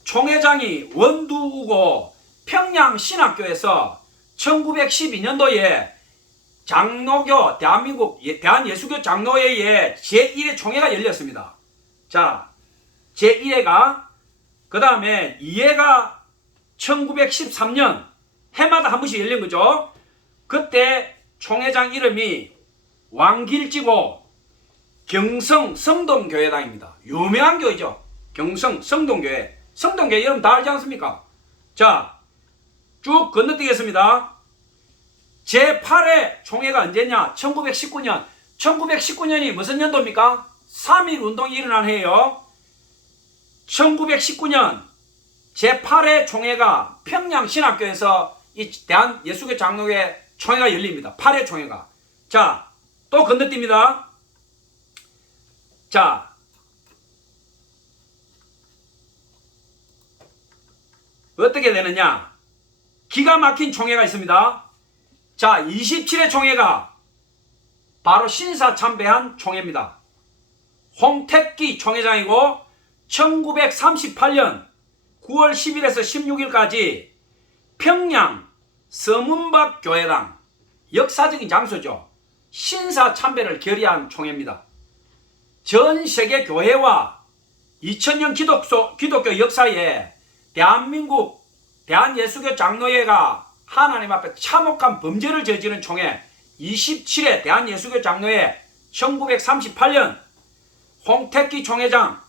총회장이 원두우고 평양신학교에서 1912년도에 장로교 대한민국 대한예수교 장로회의 제1회 총회가 열렸습니다. 자, 제1회가 그 다음에 2회가 1913년 해마다 한 번씩 열린 거죠. 그때 총회장 이름이 왕길지고 경성 성동교회당입니다. 유명한 교회죠. 경성 성동교회. 성동교회 여러분 다 알지 않습니까? 자, 쭉 건너뛰겠습니다. 제8회 총회가 언제냐? 1919년. 1919년이 무슨 연도입니까? 3.1 운동이 일어난 해예요. 1919년 제8회 총회가 평양신학교에서 이 대한예수교 장로회 총회가 열립니다. 8회 총회가. 자, 또 건너뜁니다. 자, 어떻게 되느냐? 기가 막힌 총회가 있습니다. 자, 27회 총회가 바로 신사참배한 총회입니다. 홍택기 총회장이고 1938년 9월 10일에서 16일까지 평양 서문박 교회당 역사적인 장소죠. 신사참배를 결의한 총회입니다. 전 세계 교회와 2000년 기독교 역사에 대한민국 대한예수교 장로회가 하나님 앞에 참혹한 범죄를 저지른 총회 27회 대한예수교 장로회 1938년 홍택기 총회장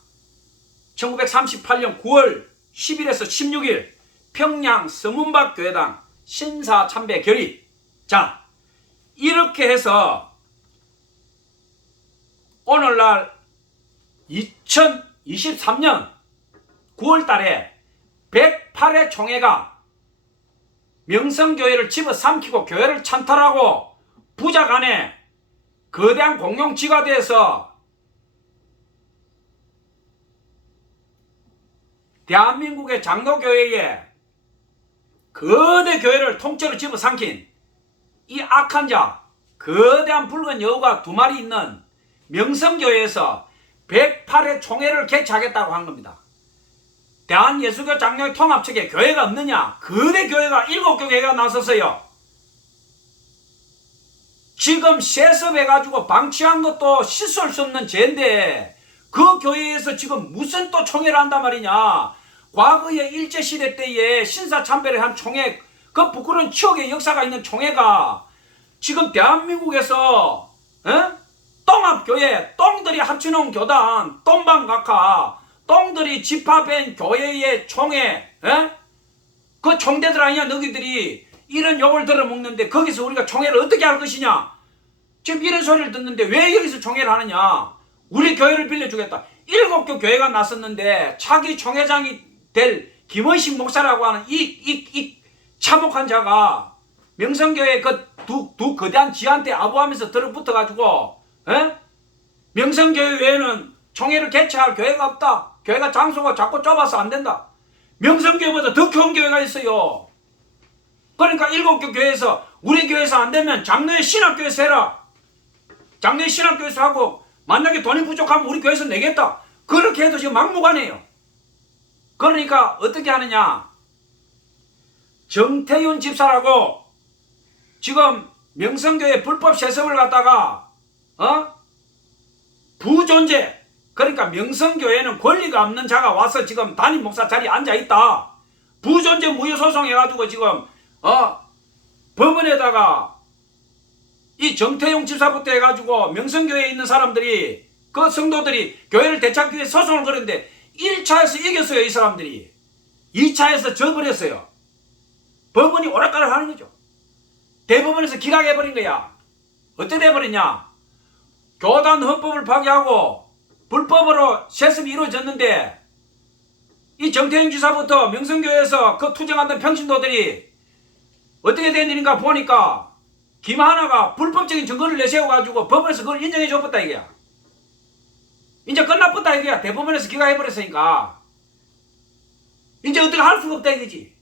1938년 9월 10일에서 16일 평양 서문박 교회당 신사참배 결의. 자, 이렇게 해서 오늘날 2023년 9월 달에 108회 총회가 명성교회를 집어삼키고 교회를 찬탈하고 부자 간에 거대한 공룡지가 돼서 대한민국의 장로교회에 거대 교회를 통째로 집어삼킨 이 악한 자, 거대한 붉은 여우가 2마리 있는 명성교회에서 108회 총회를 개최하겠다고 한 겁니다. 대한예수교 장로회 통합 측에 교회가 없느냐? 거대 교회가 7교회가 나섰어요. 지금 세습해가지고 방치한 것도 씻을 수 없는 죄인데 그 교회에서 지금 무슨 또 총회를 한단 말이냐? 과거의 일제시대 때에 신사참배를 한 총회, 그 부끄러운 추억의 역사가 있는 총회가 지금 대한민국에서 똥합교회, 똥들이 합쳐놓은 교단, 똥방각하, 똥들이 집합한 교회의 총회, 그 총대들 아니냐 너희들이 이런 욕을 들어먹는데 거기서 우리가 총회를 어떻게 할 것이냐? 지금 이런 소리를 듣는데 왜 여기서 총회를 하느냐? 우리 교회를 빌려주겠다. 7교 교회가 나섰는데 차기 총회장이 될 김원식 목사라고 하는 이 참혹한 자가 명성교회 그 두 거대한 지한테 아부하면서 들어붙어가지고 명성교회 외에는 총회를 개최할 교회가 없다. 교회가 장소가 자꾸 좁아서 안 된다. 명성교회보다 더 큰 교회가 있어요. 그러니까 7교 교회에서 우리 교회에서 안 되면 장로회 신학교에서 해라. 작년 신학교에서 하고 만약에 돈이 부족하면 우리 교회에서 내겠다. 그렇게 해도 지금 막무가내예요. 그러니까 어떻게 하느냐. 정태윤 집사라고 지금 명성교회 불법 세습을 갖다가 부존재, 그러니까 명성교회는 권리가 없는 자가 와서 지금 담임 목사 자리에 앉아있다. 부존재 무효소송 해가지고 지금 법원에다가 이 정태용 집사부터 해가지고 명성교회에 있는 사람들이, 그 성도들이 교회를 되찾기 위해 소송을 걸었는데 1차에서 이겼어요. 이 사람들이 2차에서 져버렸어요. 법원이 오락가락 하는 거죠. 대법원에서 기각해버린 거야. 어떻게 돼버렸냐. 교단 헌법을 파기하고 불법으로 세습이 이루어졌는데 이 정태영 지사부터 명성교회에서 그 투쟁하던 평신도들이 어떻게 된 일인가 보니까 김하나가 불법적인 증거를 내세워가지고 법원에서 그걸 인정해 줬다 이게야. 이제 끝났다 이게야. 대법원에서 기각해버렸으니까 이제 어떻게 할 수가 없다 이거지.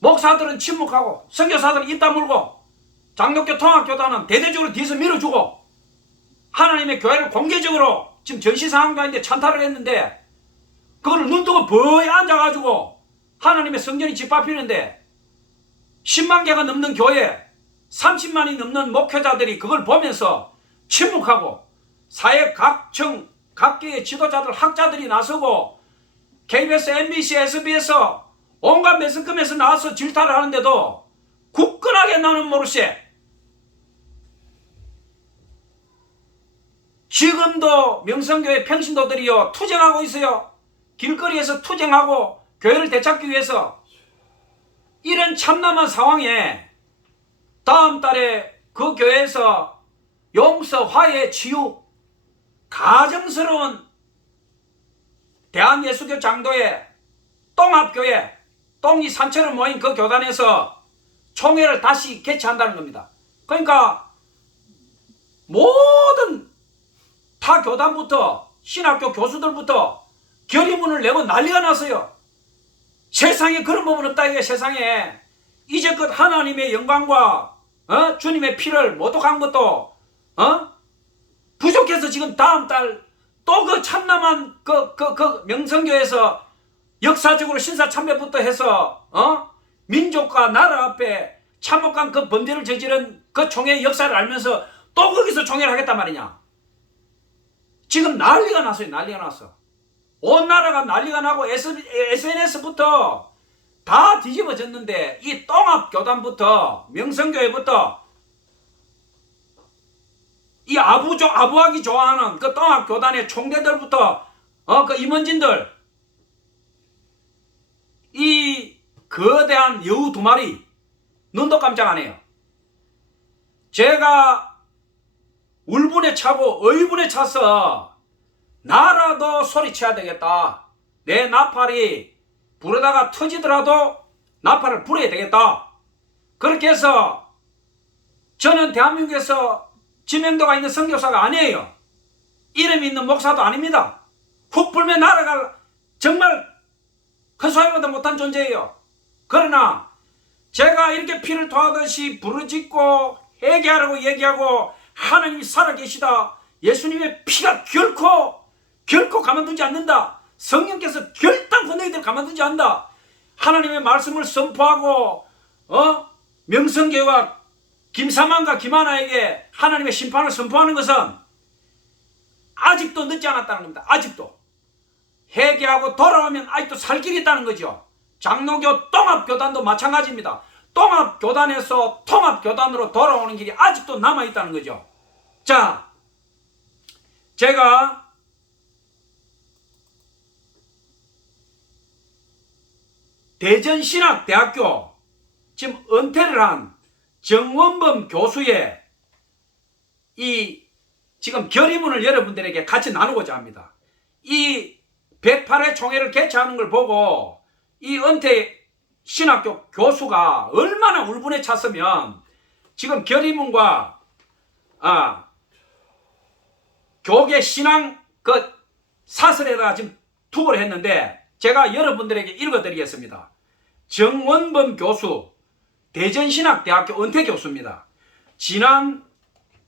목사들은 침묵하고 선교사들은 입 다물고 장로교 통합교단은 대대적으로 뒤에서 밀어주고 하나님의 교회를 공개적으로 지금 전시 상황도 아닌데 찬탈을 했는데 그거를 눈뜨고 버에 앉아가지고 하나님의 성전이 짓밟히는데 10만 개가 넘는 교회 30만이 넘는 목회자들이 그걸 보면서 침묵하고 사회 각층 각계의 지도자들 학자들이 나서고 KBS, MBC, SBS 온갖 매스컴에서 나와서 질타를 하는데도 굳건하게 나는 모르쇠. 지금도 명성교회 평신도들이요 투쟁하고 있어요. 길거리에서 투쟁하고 교회를 되찾기 위해서. 이런 참담한 상황에 다음 달에 그 교회에서 용서, 화해, 치유, 가정스러운 대한예수교 장도회 똥합교회, 똥이 산처럼 모인 그 교단에서 총회를 다시 개최한다는 겁니다. 그러니까 모든 타 교단부터 신학교 교수들부터 결의문을 내고 난리가 났어요. 세상에 그런 법은 없다 이게. 세상에 이제껏 하나님의 영광과 주님의 피를 모독한 것도 부족해서 지금 다음 달 또 그 참남한 그 명성교에서 역사적으로 신사참배부터 해서 민족과 나라 앞에 참혹한 그 범죄를 저지른 그 총회의 역사를 알면서 또 거기서 총회를 하겠단 말이냐. 지금 난리가 났어요. 난리가 났어. 온 나라가 난리가 나고 SNS부터 다 뒤집어졌는데 이 똥합교단부터 명성교회부터 이 아부하기 좋아하는 그 똥합교단의 총대들부터 그 임원진들, 이 거대한 여우 두 마리 눈도 깜짝 안 해요. 제가 울분에 차고 의분에 차서 나라도 소리쳐야 되겠다. 내 나팔이 부르다가 터지더라도 나팔을 불어야 되겠다. 그렇게 해서 저는 대한민국에서 지명도가 있는 선교사가 아니에요. 이름이 있는 목사도 아닙니다. 훅 불면 날아갈 정말 큰 소리보다 못한 존재예요. 그러나 제가 이렇게 피를 토하듯이 부르짖고 회개하라고 얘기하고 하나님이 살아계시다. 예수님의 피가 결코 가만두지 않는다. 성령께서 결단코 너희들 가만두지 않는다. 하나님의 말씀을 선포하고 명성교회와 김사만과 김하나에게 하나님의 심판을 선포하는 것은 아직도 늦지 않았다는 겁니다. 아직도. 회개하고 돌아오면 아직도 살 길이 있다는 거죠. 장로교 똥합교단도 마찬가지입니다. 똥합교단에서 통합교단으로 돌아오는 길이 아직도 남아있다는 거죠. 자, 제가 대전신학대학교 지금 은퇴를 한 정원범 교수의 이 지금 결의문을 여러분들에게 같이 나누고자 합니다. 이 108회 총회를 개최하는 걸 보고 이 은퇴 신학교 교수가 얼마나 울분에 찼으면 지금 결의문과 교계 신앙 그 사설에다가 지금 투고를 했는데 제가 여러분들에게 읽어드리겠습니다. 정원범 교수, 대전신학대학교 은퇴 교수입니다. 지난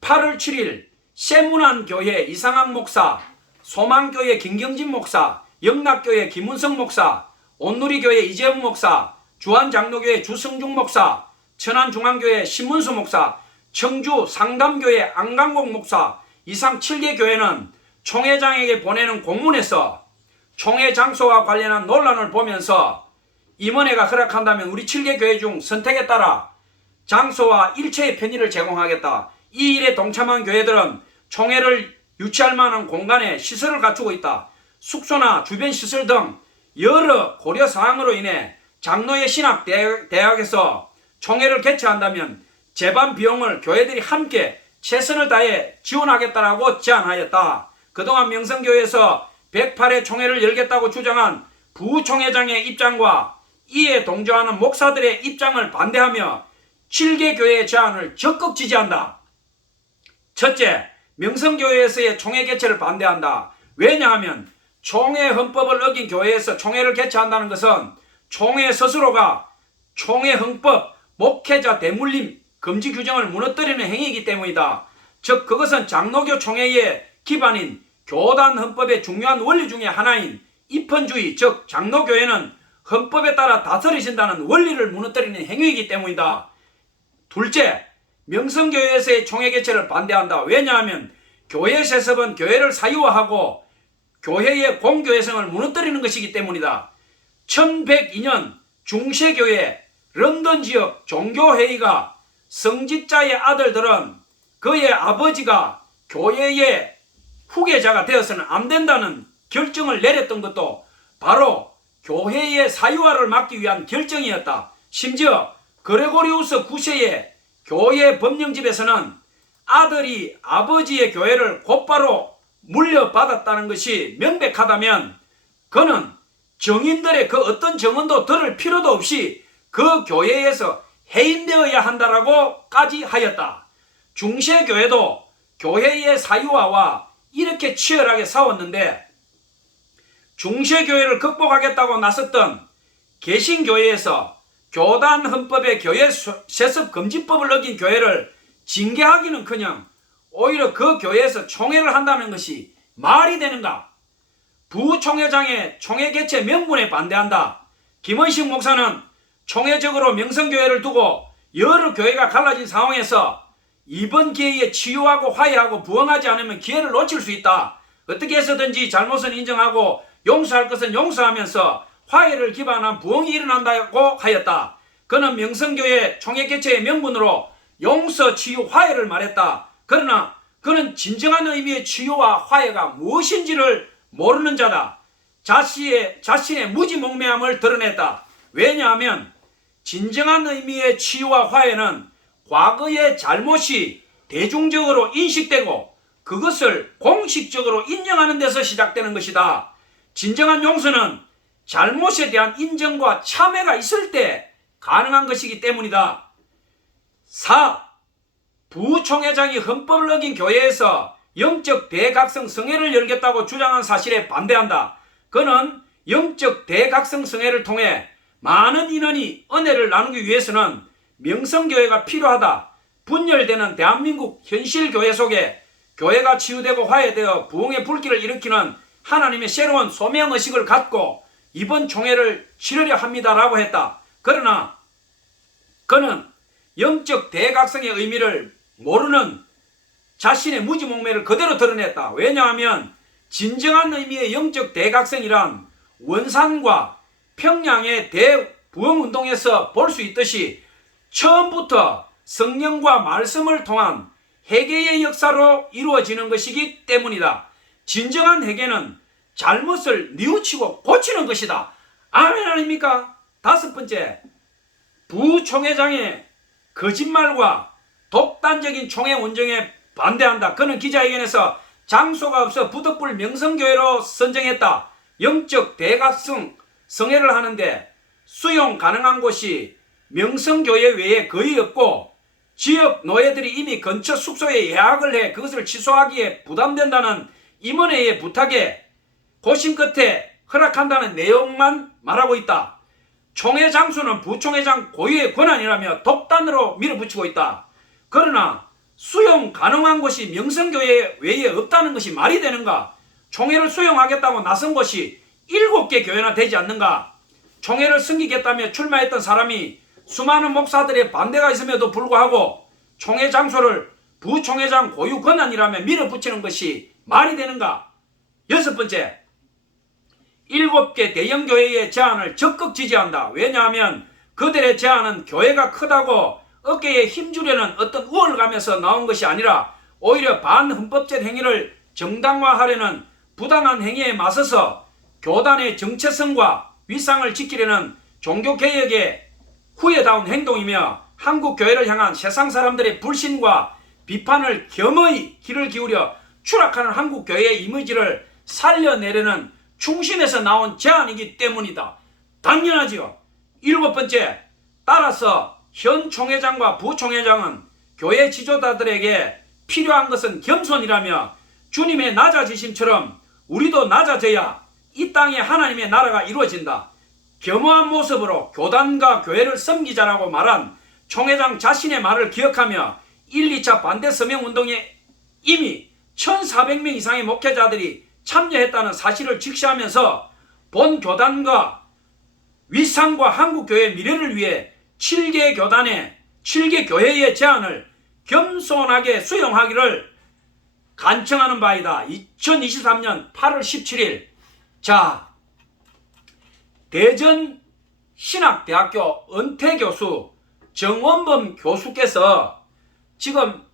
8월 7일 세문안교회 이상학 목사, 소망교회 김경진 목사, 영락교회 김은성 목사, 온누리교회 이재훈 목사, 주한장로교회 주성중 목사, 천안중앙교회 신문수 목사, 청주 상담교회 안강국 목사 이상 7개 교회는 총회장에게 보내는 공문에서 총회 장소와 관련한 논란을 보면서 임원회가 허락한다면 우리 7개 교회 중 선택에 따라 장소와 일체의 편의를 제공하겠다. 이 일에 동참한 교회들은 총회를 유치할 만한 공간에 시설을 갖추고 있다. 숙소나 주변 시설 등 여러 고려 사항으로 인해 장로의 신학대학에서 총회를 개최한다면 재반 비용을 교회들이 함께 최선을 다해 지원하겠다라고 제안하였다. 그동안 명성교회에서 108회 총회를 열겠다고 주장한 부총회장의 입장과 이에 동조하는 목사들의 입장을 반대하며 7개 교회의 제안을 적극 지지한다. 첫째, 명성교회에서의 총회 개최를 반대한다. 왜냐하면 총회 헌법을 어긴 교회에서 총회를 개최한다는 것은 총회 스스로가 총회 헌법, 목회자 대물림 금지 규정을 무너뜨리는 행위이기 때문이다. 즉 그것은 장로교 총회의 기반인 교단 헌법의 중요한 원리 중에 하나인 입헌주의, 즉 장로교회는 헌법에 따라 다스리신다는 원리를 무너뜨리는 행위이기 때문이다. 둘째, 명성교회에서의 총회 개최를 반대한다. 왜냐하면 교회 세습은 교회를 사유화하고 교회의 공교회성을 무너뜨리는 것이기 때문이다. 1102년 중세교회 런던 지역 종교회의가 성직자의 아들들은 그의 아버지가 교회의 후계자가 되어서는 안 된다는 결정을 내렸던 것도 바로 교회의 사유화를 막기 위한 결정이었다. 심지어 그레고리우스 9세의 교회 법령집에서는 아들이 아버지의 교회를 곧바로 물려받았다는 것이 명백하다면 그는 정인들의 그 어떤 정언도 들을 필요도 없이 그 교회에서 해임되어야 한다라고까지 하였다. 중세교회도 교회의 사유화와 이렇게 치열하게 싸웠는데 중세교회를 극복하겠다고 나섰던 개신교회에서 교단 헌법의 교회 세습 금지법을 어긴 교회를 징계하기는커녕 오히려 그 교회에서 총회를 한다는 것이 말이 되는가? 부총회장의 총회 개최 명분에 반대한다. 김원식 목사는 총회적으로 명성교회를 두고 여러 교회가 갈라진 상황에서 이번 기회에 치유하고 화해하고 부흥하지 않으면 기회를 놓칠 수 있다. 어떻게 해서든지 잘못은 인정하고 용서할 것은 용서하면서 화해를 기반한 부흥이 일어난다고 하였다. 그는 명성교회 총회 개최의 명분으로 용서, 치유, 화해를 말했다. 그러나 그는 진정한 의미의 치유와 화해가 무엇인지를 모르는 자다. 자신의 무지몽매함을 드러냈다. 왜냐하면 진정한 의미의 치유와 화해는 과거의 잘못이 대중적으로 인식되고 그것을 공식적으로 인정하는 데서 시작되는 것이다. 진정한 용서는 잘못에 대한 인정과 참회가 있을 때 가능한 것이기 때문이다. 4. 부총회장이 헌법을 어긴 교회에서 영적 대각성 성회를 열겠다고 주장한 사실에 반대한다. 그는 영적 대각성 성회를 통해 많은 인원이 은혜를 나누기 위해서는 명성교회가 필요하다. 분열되는 대한민국 현실 교회 속에 교회가 치유되고 화해되어 부흥의 불길을 일으키는 하나님의 새로운 소명의식을 갖고 이번 총회를 치르려 합니다라고 했다. 그러나 그는 영적 대각성의 의미를 모르는 자신의 무지몽매를 그대로 드러냈다. 왜냐하면 진정한 의미의 영적 대각성이란 원산과 평양의 대부흥운동에서 볼 수 있듯이 처음부터 성령과 말씀을 통한 회개의 역사로 이루어지는 것이기 때문이다. 진정한 회개는 잘못을 뉘우치고 고치는 것이다. 아멘 아닙니까? 5번째, 부총회장의 거짓말과 독단적인 총회 운영에 반대한다. 그는 기자회견에서 장소가 없어 부덕불 명성교회로 선정했다. 영적 대각성 성회를 하는데 수용 가능한 곳이 명성교회 외에 거의 없고 지역 노예들이 이미 근처 숙소에 예약을 해 그것을 취소하기에 부담된다는 임원회의 부탁에 고심 끝에 허락한다는 내용만 말하고 있다. 총회 장소는 부총회장 고유의 권한이라며 독단으로 밀어붙이고 있다. 그러나 수용 가능한 곳이 명성교회 외에 없다는 것이 말이 되는가? 총회를 수용하겠다고 나선 곳이 7개 교회나 되지 않는가? 총회를 섬기겠다며 출마했던 사람이 수많은 목사들의 반대가 있음에도 불구하고 총회 장소를 부총회장 고유 권한이라며 밀어붙이는 것이 말이 되는가? 6번째, 7개 대형 교회의 제안을 적극 지지한다. 왜냐하면 그들의 제안은 교회가 크다고 어깨에 힘주려는 어떤 우월감에서 나온 것이 아니라 오히려 반헌법적 행위를 정당화하려는 부당한 행위에 맞서서 교단의 정체성과 위상을 지키려는 종교개혁의 후회다운 행동이며 한국 교회를 향한 세상 사람들의 불신과 비판을 겸허히 귀를 기울여 추락하는 한국 교회의 이미지를 살려내려는 충심에서 나온 제안이기 때문이다. 당연하지요. 7번째, 따라서 현 총회장과 부총회장은 교회 지도자들에게 필요한 것은 겸손이라며 주님의 낮아지심처럼 우리도 낮아져야 이 땅에 하나님의 나라가 이루어진다. 겸허한 모습으로 교단과 교회를 섬기자라고 말한 총회장 자신의 말을 기억하며 1, 2차 반대 서명운동에 이미 1,400명 이상의 목회자들이 참여했다는 사실을 직시하면서 본 교단과 위상과 한국교회의 미래를 위해 7개 교단의 7개 교회의 제안을 겸손하게 수용하기를 간청하는 바이다. 2023년 8월 17일 자, 대전신학대학교 은퇴교수 정원범 교수께서 지금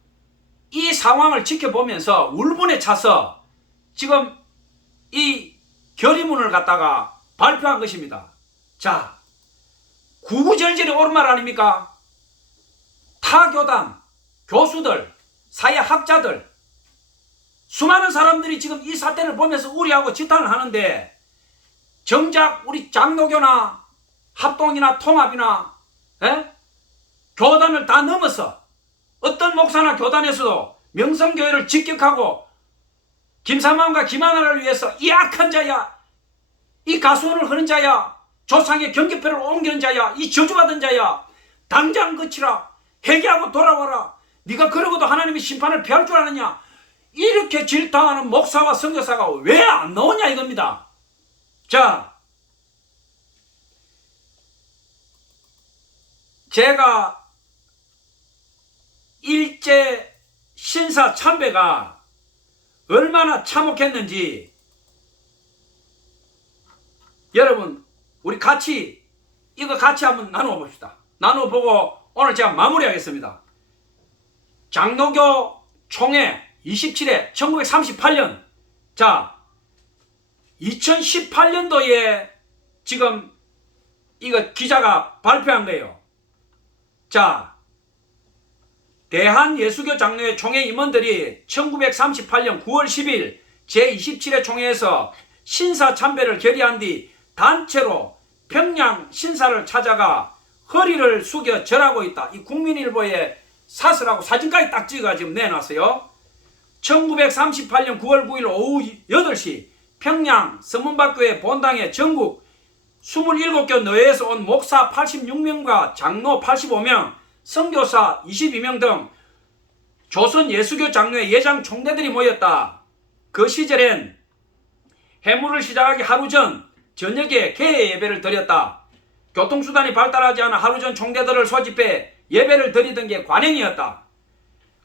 이 상황을 지켜보면서 울분에 차서 지금 이 결의문을 갖다가 발표한 것입니다. 자, 구구절절이 옳은 말 아닙니까? 타교단, 교수들, 사회학자들, 수많은 사람들이 지금 이 사태를 보면서 우려하고 지탄을 하는데 정작 우리 장로교나 합동이나 통합이나 교단을 다 넘어서 어떤 목사나 교단에서도 명성교회를 직격하고 김삼환과 김하나를 위해서 이 악한 자야, 이 가수원을 하는 자야, 조상의 경계표를 옮기는 자야, 이 저주받은 자야, 당장 그치라, 회개하고 돌아와라, 네가 그러고도 하나님의 심판을 피할 줄 아느냐, 이렇게 질타하는 목사와 선교사가 왜 안 나오냐 이겁니다. 자, 제가 일제 신사 참배가 얼마나 참혹했는지 여러분 우리 같이 이거 같이 한번 나누어 봅시다. 나누어 보고 오늘 제가 마무리하겠습니다. 장로교 총회 27회 1938년 자 2018년도에 지금 이거 기자가 발표한 거예요. 자, 대한예수교 장로회 총회 임원들이 1938년 9월 10일 제27회 총회에서 신사 참배를 결의한 뒤 단체로 평양 신사를 찾아가 허리를 숙여 절하고 있다. 이 국민일보에 사설하고 사진까지 딱 찍어가 지금 내놨어요. 1938년 9월 9일 오후 8시 평양 서문박교회 본당에 전국 27교 노회에서 온 목사 86명과 장로 85명, 선교사 22명 등 조선 예수교 장로회 예장 총대들이 모였다. 그 시절엔 해물을 시작하기 하루 전 저녁에 개회 예배를 드렸다. 교통수단이 발달하지 않아 하루 전 총대들을 소집해 예배를 드리던 게 관행이었다.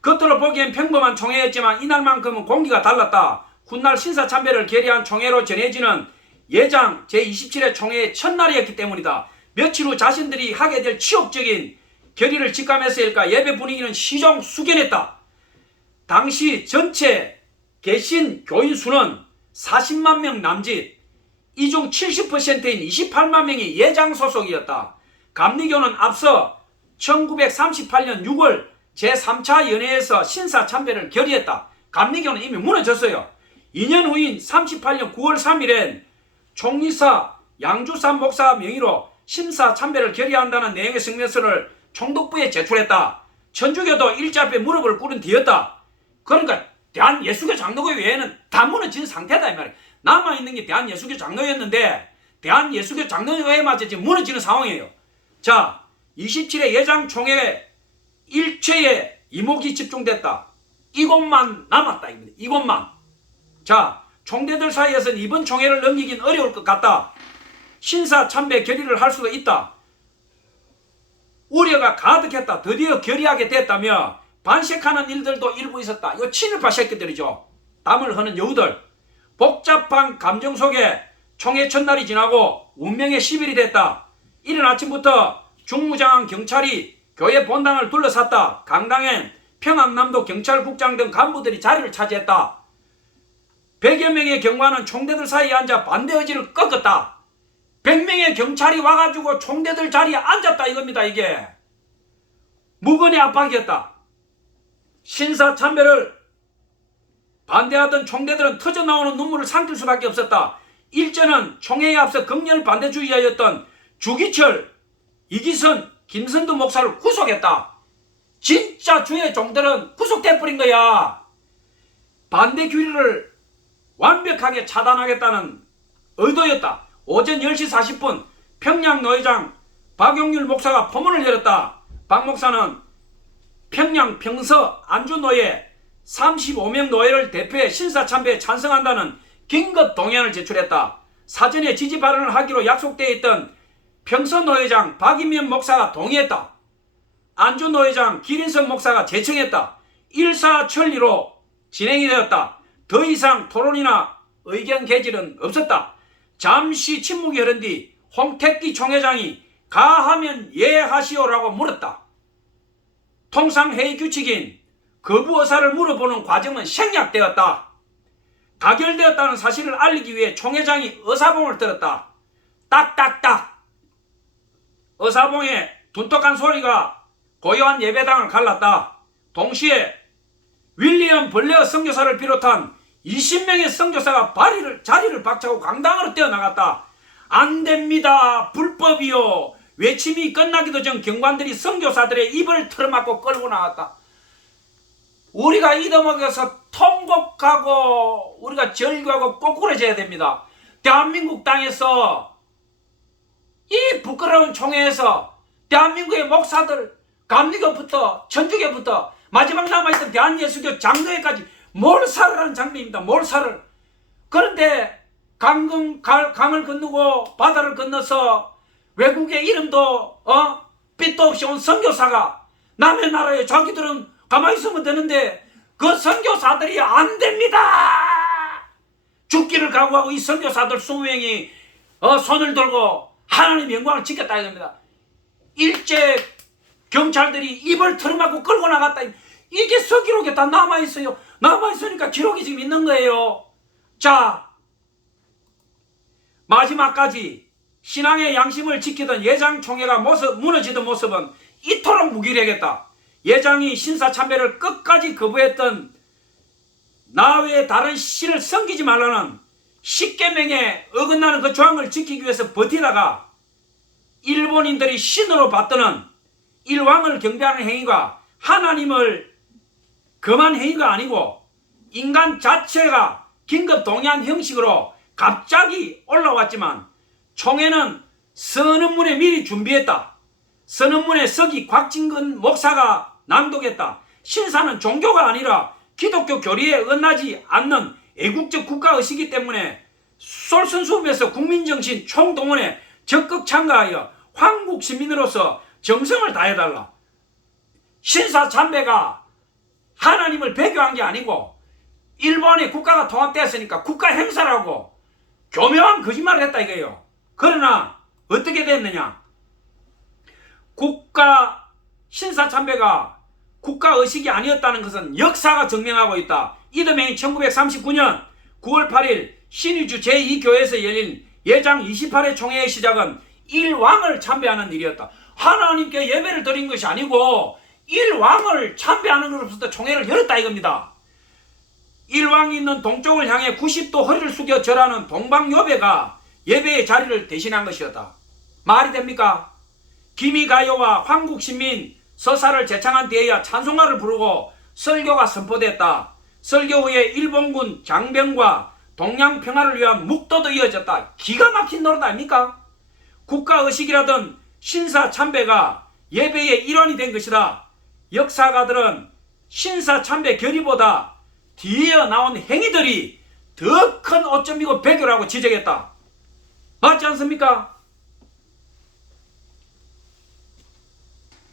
겉으로 보기엔 평범한 총회였지만 이날만큼은 공기가 달랐다. 훗날 신사참배를 결의한 총회로 전해지는 예장 제27회 총회의 첫날이었기 때문이다. 며칠 후 자신들이 하게 될 치욕적인 결의를 직감했을까 예배 분위기는 시종수견했다. 당시 전체 개신 교인 수는 40만 명 남짓, 이 중 70%인 28만 명이 예장 소속이었다. 감리교는 앞서 1938년 6월 제3차 연회에서 신사참배를 결의했다. 감리교는 이미 무너졌어요. 2년 후인 38년 9월 3일엔 총리사 양주삼 목사 명의로 신사참배를 결의한다는 내용의 성명서를 총독부에 제출했다. 천주교도 일제 앞에 무릎을 꿇은 뒤였다. 그러니까 대한예수교 장로회 외에는 다 무너진 상태다 이 말이야. 남아있는 게 대한예수교 장로회였는데 대한예수교 장로회마저 지금 무너지는 상황이에요. 자, 27회 예장총회 1최의 이목이 집중됐다. 이것만 남았다. 이것만. 자, 총대들 사이에서는 이번 총회를 넘기긴 어려울 것 같다. 신사참배 결의를 할 수도 있다. 우려가 가득했다. 드디어 결의하게 됐다며 반색하는 일들도 일부 있었다. 이거 친일파 새끼들이죠. 담을 허는 여우들. 복잡한 감정 속에 총회 첫날이 지나고 운명의 10일이 됐다. 이른 아침부터 중무장한 경찰이 교회 본당을 둘러쌌다. 강당엔 평안남도 경찰국장 등 간부들이 자리를 차지했다. 100여 명의 경관은 총대들 사이에 앉아 반대 의지를 꺾었다. 100명의 경찰이 와가지고 총대들 자리에 앉았다 이겁니다. 이게 무건의 압박이었다. 신사참배를 반대하던 총대들은 터져나오는 눈물을 삼킬 수밖에 없었다. 일제는 총회에 앞서 극렬 반대주의자였던 주기철, 이기선, 김선두 목사를 구속했다. 진짜 주의 종들은 구속돼버린 거야. 반대 규리를 완벽하게 차단하겠다는 의도였다. 오전 10시 40분 평양노회장 박용률 목사가 포문을 열었다. 박 목사는 평양 평서 안주노회 35명 노회를 대표해 신사참배에 찬성한다는 긴급 동의안을 제출했다. 사전에 지지 발언을 하기로 약속되어 있던 평서노회장 박인면 목사가 동의했다. 안주노회장 기린선 목사가 제청했다. 일사천리로 진행이 되었다. 더 이상 토론이나 의견 개질은 없었다. 잠시 침묵이 흐른 뒤 홍택기 총회장이 가하면 예하시오라고 물었다. 통상 회의 규칙인 거부 의사를 물어보는 과정은 생략되었다. 가결되었다는 사실을 알리기 위해 총회장이 의사봉을 들었다. 딱딱딱. 의사봉의 둔떡한 소리가 고요한 예배당을 갈랐다. 동시에 윌리엄 벌레어 선교사를 비롯한 20명의 선교사가 자리를 박차고 강당으로 뛰어나갔다. 안됩니다. 불법이요. 외침이 끝나기도 전 경관들이 선교사들의 입을 틀어막고 끌고 나갔다. 우리가 잊어먹어서 통곡하고 우리가 절규하고 꼬꾸라져야 됩니다. 대한민국 땅에서 이 부끄러운 총회에서 대한민국의 목사들 감리교부터 천주교부터 마지막 남아있던 대한예수교 장로회까지 몰살을 한 장면입니다. 몰살을. 그런데 강을 건너고 바다를 건너서 외국의 이름도 빛도 없이 온 선교사가 남의 나라에 자기들은 가만히 있으면 되는데 그 선교사들이 안 됩니다. 죽기를 각오하고 이 선교사들 20명이 손을 들고 하나님의 영광을 지켰다 이겁니다. 일제 경찰들이 입을 틀어막고 끌고 나갔다. 이게 서기록에 다 남아있어요. 남아있으니까 기록이 지금 있는 거예요. 자, 마지막까지 신앙의 양심을 지키던 예장 총회가 무너지던 모습은 이토록 무기력했다. 예장이 신사참배를 끝까지 거부했던 나 외에 다른 신을 섬기지 말라는 10계명에 어긋나는 그 조항을 지키기 위해서 버티다가 일본인들이 신으로 받드는 일왕을 경배하는 행위가 하나님을 금한 행위가 아니고 인간 자체가 긴급 동의한 형식으로 갑자기 올라왔지만 총회는 선언문에 미리 준비했다. 선언문에 서기 곽진근 목사가 낭독했다. 신사는 종교가 아니라 기독교 교리에 어긋나지 않는 애국적 국가의식이기 때문에 솔선수범해서 국민정신 총동원에 적극 참가하여 한국 시민으로서 정성을 다해달라. 신사참배가 하나님을 배교한 게 아니고 일본의 국가가 통합되었으니까 국가 행사라고 교묘한 거짓말을 했다 이거예요. 그러나 어떻게 됐느냐. 신사참배가 국가의식이 아니었다는 것은 역사가 증명하고 있다. 이듬해인 1939년 9월 8일 신의주 제2교회에서 열린 예장 28회 총회의 시작은 일왕을 참배하는 일이었다. 하나님께 예배를 드린 것이 아니고 일왕을 참배하는 것으로부터 총회를 열었다 이겁니다. 일왕이 있는 동쪽을 향해 90도 허리를 숙여 절하는 동방요배가 예배의 자리를 대신한 것이었다. 말이 됩니까? 기미가요와 황국신민 서사를 제창한 뒤에야 찬송가를 부르고 설교가 선포됐다. 설교 후에 일본군 장병과 동양 평화를 위한 묵도도 이어졌다. 기가 막힌 노릇 아닙니까? 국가의식이라던 신사참배가 예배의 일환이 된 것이다. 역사가들은 신사참배 결의보다 뒤에 나온 행위들이 더 큰 오점이고 배교라고 지적했다. 맞지 않습니까?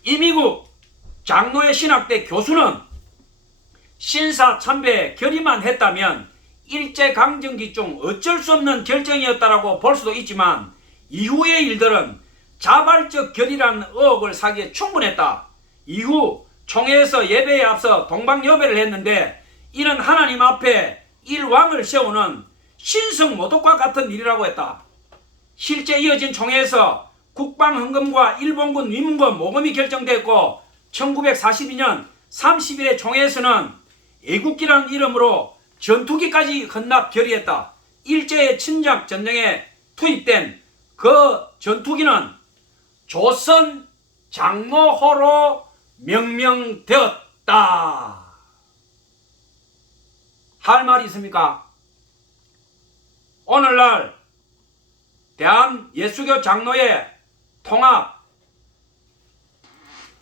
이미국 장로의 신학대 교수는 신사참배 결의만 했다면 일제강점기 중 어쩔 수 없는 결정이었다라고 볼 수도 있지만 이후의 일들은 자발적 결의라는 의혹을 사기에 충분했다. 이후 총회에서 예배에 앞서 동방여배를 했는데 이는 하나님 앞에 일왕을 세우는 신성모독과 같은 일이라고 했다. 실제 이어진 총회에서 국방헌금과 일본군 위문권 모금이 결정됐고 1942년 30일의 총회에서는 애국기라는 이름으로 전투기까지 헌납 결의했다. 일제의 침략 전쟁에 투입된 그 전투기는 조선 장로호로 명명되었다. 할 말이 있습니까? 오늘날 대한예수교 장로의 통합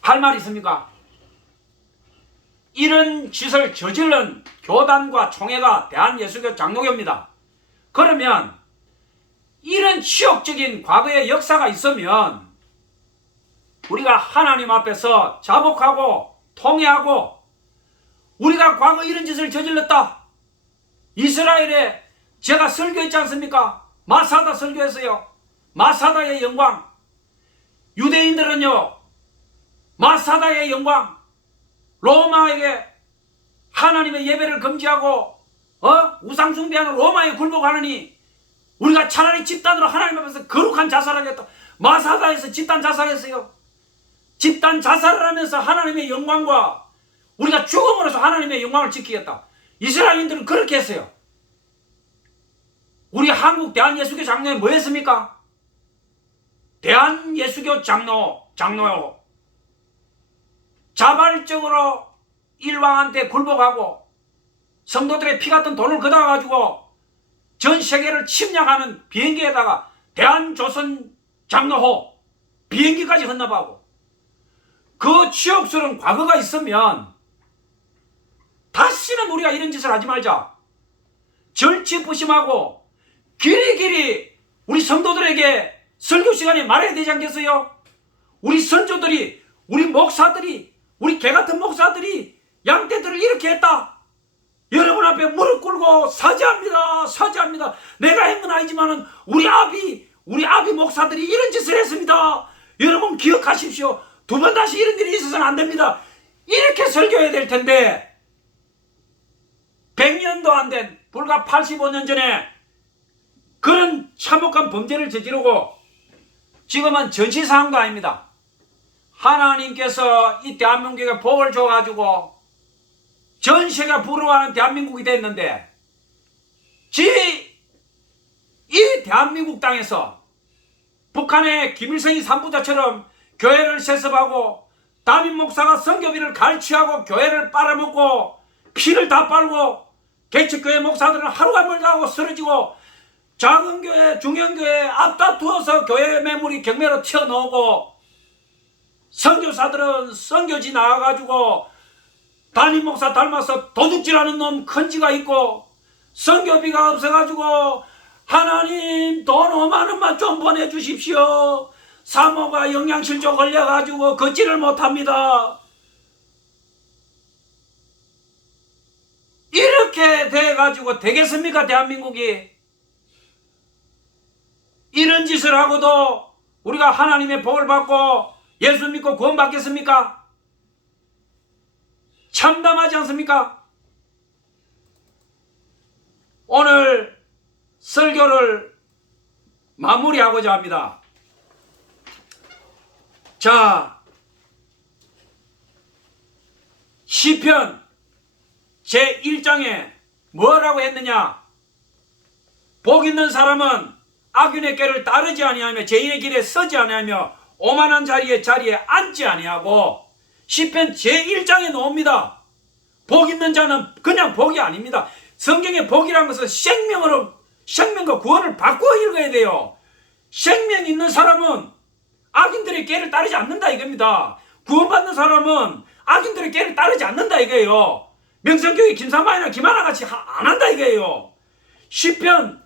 할 말이 있습니까? 이런 짓을 저지른 교단과 총회가 대한예수교 장로교입니다. 그러면 이런 치욕적인 과거의 역사가 있으면 우리가 하나님 앞에서 자복하고 통회하고 우리가 과거 이런 짓을 저질렀다. 이스라엘에 제가 설교했지 않습니까? 마사다 설교했어요. 마사다의 영광. 유대인들은요, 마사다의 영광, 로마에게 하나님의 예배를 금지하고 우상숭배하는 로마에 굴복하느니 우리가 차라리 집단으로 하나님 앞에서 거룩한 자살하겠다. 마사다에서 집단 자살했어요. 집단 자살을 하면서 하나님의 영광과 우리가 죽음으로써 하나님의 영광을 지키겠다. 이스라엘인들은 그렇게 했어요. 우리 한국 대한예수교 장로에 뭐 했습니까? 대한예수교 장로요. 자발적으로 일왕한테 굴복하고 성도들의 피 같은 돈을 걷어가지고 전 세계를 침략하는 비행기에다가 대한조선 장로호 비행기까지 헌납하고 그 치욕스러운 과거가 있으면 다시는 우리가 이런 짓을 하지 말자. 절치부심하고 길이길이 우리 성도들에게 설교 시간에 말해야 되지 않겠어요? 우리 선조들이, 우리 목사들이, 우리 개같은 목사들이 양떼들을 이렇게 했다. 여러분 앞에 무릎 꿇고 사죄합니다. 사죄합니다. 내가 한 건 아니지만은 우리 아비 목사들이 이런 짓을 했습니다. 여러분 기억하십시오. 두 번 다시 이런 일이 있어서는 안 됩니다. 이렇게 설교해야 될 텐데 100년도 안 된 불과 85년 전에 그런 참혹한 범죄를 저지르고 지금은 전시사항도 아닙니다. 하나님께서 이 대한민국에 복을 줘가지고 전 세계가 부러워하는 대한민국이 됐는데 이 대한민국 땅에서 북한의 김일성이 삼부자처럼 교회를 세습하고 담임 목사가 선교비를 갈취하고 교회를 빨아먹고 피를 다 빨고 개척교회 목사들은 하루가 멀다 하고 쓰러지고 작은 교회, 중형교회 앞다투어서 교회 매물이 경매로 튀어나오고 선교사들은 선교지 나와가지고 담임 목사 닮아서 도둑질하는 놈 큰지가 있고 선교비가 없어가지고 하나님 돈 5만 원만 좀 보내주십시오. 사모가 영양실조 걸려가지고 걷지를 못합니다. 이렇게 돼가지고 되겠습니까? 대한민국이 이런 짓을 하고도 우리가 하나님의 복을 받고 예수 믿고 구원 받겠습니까? 참담하지 않습니까? 오늘 설교를 마무리하고자 합니다. 자, 시편 제1장에 뭐라고 했느냐? 복 있는 사람은 악인의 길을 따르지 아니하며 죄인의 길에 서지 아니하며 오만한 자리에 앉지 아니하고 시편 제1장에 나옵니다. 복 있는 자는 그냥 복이 아닙니다. 성경의 복이라는 것은 생명과 구원을 바꾸어 읽어야 돼요. 생명 있는 사람은 악인들의 길을 따르지 않는다 이겁니다. 구원받는 사람은 악인들의 꾀를 따르지 않는다 이거예요. 명성교회 김삼만이나 김하나 같이 안 한다 이거예요. 시편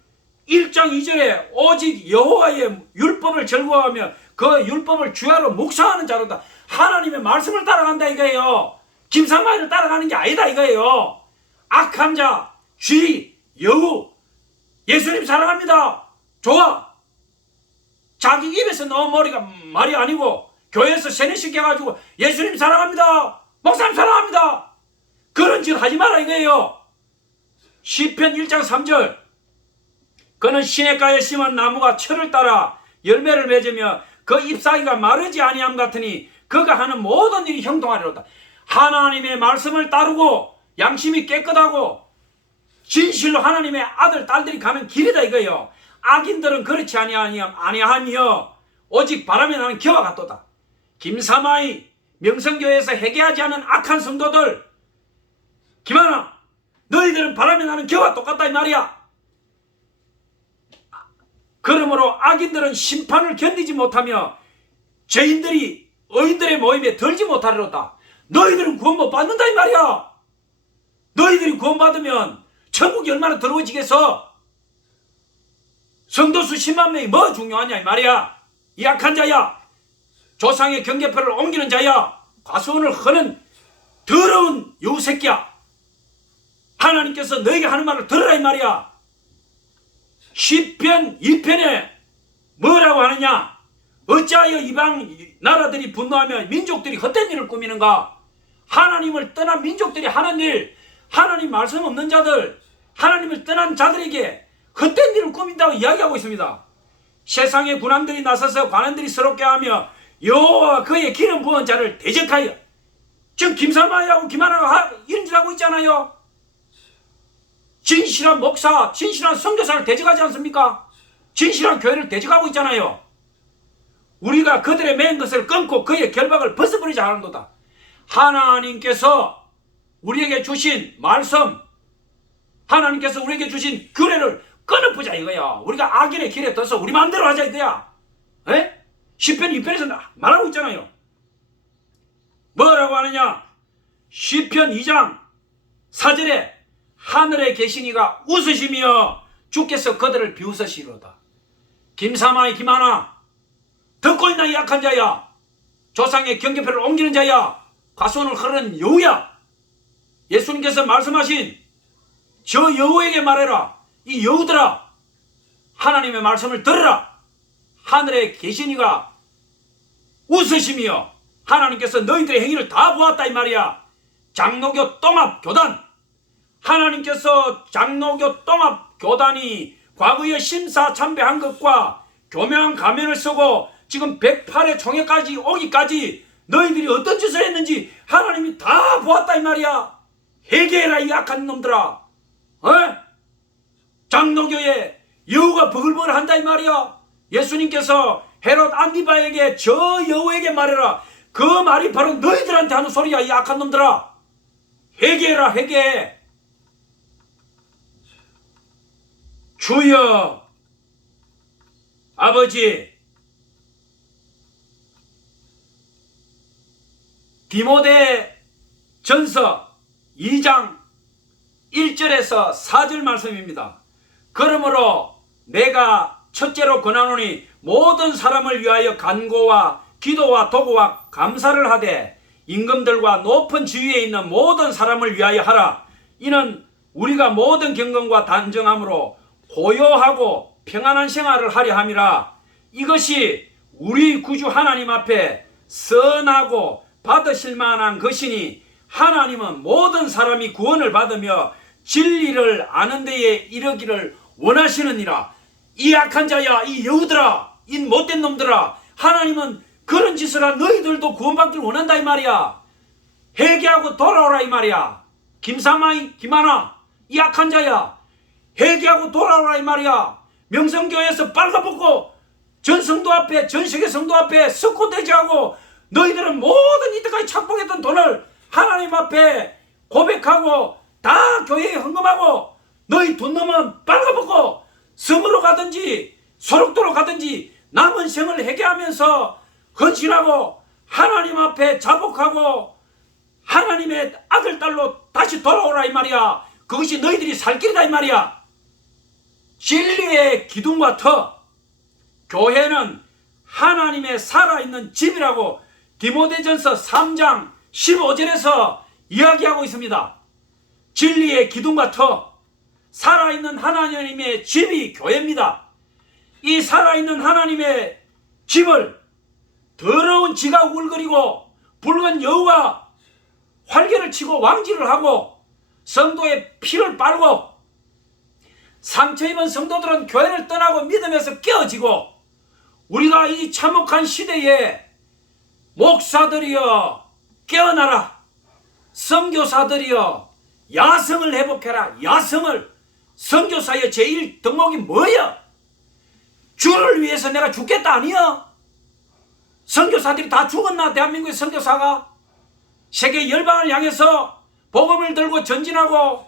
1장 2절에 오직 여호와의 율법을 즐거워하며 그 율법을 주야로 묵상하는 자로다. 하나님의 말씀을 따라간다 이거예요. 김삼만이를 따라가는 게 아니다 이거예요. 악한 자, 쥐, 여우, 예수님 사랑합니다. 좋아. 자기 입에서 넣은 머리가 말이 아니고 교회에서 세뇌시켜가지고 예수님 사랑합니다. 목사님 사랑합니다. 그런 짓 하지 마라 이거예요. 시편 1장 3절 그는 시냇가에 심은 나무가 철을 따라 열매를 맺으며 그 잎사귀가 마르지 아니함 같으니 그가 하는 모든 일이 형통하리로다. 하나님의 말씀을 따르고 양심이 깨끗하고 진실로 하나님의 아들 딸들이 가는 길이다 이거예요. 악인들은 그렇지 아니하며 오직 바람에 나는 겨와 같도다. 김사마이 명성교회에서 회개하지 않은 악한 성도들, 김하나 너희들은 바람에 나는 겨와 똑같다 이 말이야. 그러므로 악인들은 심판을 견디지 못하며 죄인들이 의인들의 모임에 들지 못하리로다. 너희들은 구원 못 받는다 이 말이야. 너희들이 구원 받으면 천국이 얼마나 더러워지겠어. 성도수 10만 명이 뭐 중요하냐 이 말이야. 이 악한 자야, 조상의 경계표를 옮기는 자야, 과수원을 허는 더러운 여우새끼야. 하나님께서 너에게 하는 말을 들으라 이 말이야. 시편 2편에 뭐라고 하느냐. 어찌하여 이방 나라들이 분노하며 민족들이 헛된 일을 꾸미는가. 하나님을 떠난 민족들이 하는 일, 하나님 말씀 없는 자들, 하나님을 떠난 자들에게 헛된 일을 꾸민다고 이야기하고 있습니다. 세상의 군왕들이 나서서 관원들이 서럽게 하며 여호와와 그의 기름 부은 자를 대적하여, 지금 김삼만이하고 김하나가 이런 짓 하고 있잖아요. 진실한 목사, 진실한 선교사를 대적하지 않습니까? 진실한 교회를 대적하고 있잖아요. 우리가 그들의 맨 것을 끊고 그의 결박을 벗어버리자 하는도다. 하나님께서 우리에게 주신 말씀, 하나님께서 우리에게 주신 규례를 끊어보자 이거야. 우리가 악인의 길에 떠서 우리 마음대로 하자 이거야. 에? 시편 2편에서 말하고 있잖아요. 뭐라고 하느냐. 시편 2장 4절에 하늘에 계신 이가 웃으시며 주께서 그들을 비웃으시로다. 김사마이 김하나 듣고 있나 이 약한 자야. 조상의 경계표를 옮기는 자야. 과수원을 흐르는 여우야. 예수님께서 말씀하신 저 여우에게 말해라. 이 여우들아, 하나님의 말씀을 들으라. 하늘에 계신 이가 웃으시며 하나님께서 너희들의 행위를 다 보았다 이 말이야. 장로교 똥합 교단, 하나님께서 장로교 똥합 교단이 과거에 심사참배한 것과 교묘한 가면을 쓰고 지금 108의 총회까지 오기까지 너희들이 어떤 짓을 했는지 하나님이 다 보았다 이 말이야. 회개해라 이 악한 놈들아. 장로교에 여우가 버글버글 한다 이 말이야. 예수님께서 헤롯 안디바에게 저 여우에게 말해라. 그 말이 바로 너희들한테 하는 소리야 이 악한 놈들아. 회개해라 회개해. 주여 아버지, 디모데 전서 2장 1절에서 4절 말씀입니다. 그러므로 내가 첫째로 권하노니 모든 사람을 위하여 간구와 기도와 도구와 감사를 하되 임금들과 높은 지위에 있는 모든 사람을 위하여 하라. 이는 우리가 모든 경건과 단정함으로 고요하고 평안한 생활을 하려 함이라. 이것이 우리 구주 하나님 앞에 선하고 받으실 만한 것이니 하나님은 모든 사람이 구원을 받으며 진리를 아는 데에 이르기를 원하시느니라. 이 악한 자야, 이 여우들아, 이 못된 놈들아, 하나님은 그런 짓을 한 너희들도 구원받기를 원한다 이 말이야. 회개하고 돌아오라 이 말이야. 김사마이 김하나 이 악한 자야, 회개하고 돌아오라 이 말이야. 명성교회에서 빨가벗고 전 성도 앞에, 전 세계 성도 앞에 석고대지하고 너희들은 모든 이때까지 착복했던 돈을 하나님 앞에 고백하고 다 교회에 헌금하고 너희 돈 넘으면 빨가벗고 섬으로 가든지 소록도로 가든지 남은 생을 회개하면서 헌신하고 하나님 앞에 자복하고 하나님의 아들, 딸로 다시 돌아오라 이 말이야. 그것이 너희들이 살 길이다 이 말이야. 진리의 기둥과 터, 교회는 하나님의 살아있는 집이라고 디모데전서 3장 15절에서 이야기하고 있습니다. 진리의 기둥과 터, 살아있는 하나님의 집이 교회입니다. 이 살아있는 하나님의 집을 더러운 지가 울거리고 붉은 여우가 활개를 치고 왕질을 하고 성도의 피를 빨고 상처 입은 성도들은 교회를 떠나고 믿음에서 깨어지고, 우리가 이 참혹한 시대에 목사들이여 깨어나라, 선교사들이여 야성을 회복해라. 야성을. 선교사의 제1 덕목이 뭐야? 주를 위해서 내가 죽겠다 아니야? 선교사들이 다 죽었나? 대한민국의 선교사가 세계 열방을 향해서 복음을 들고 전진하고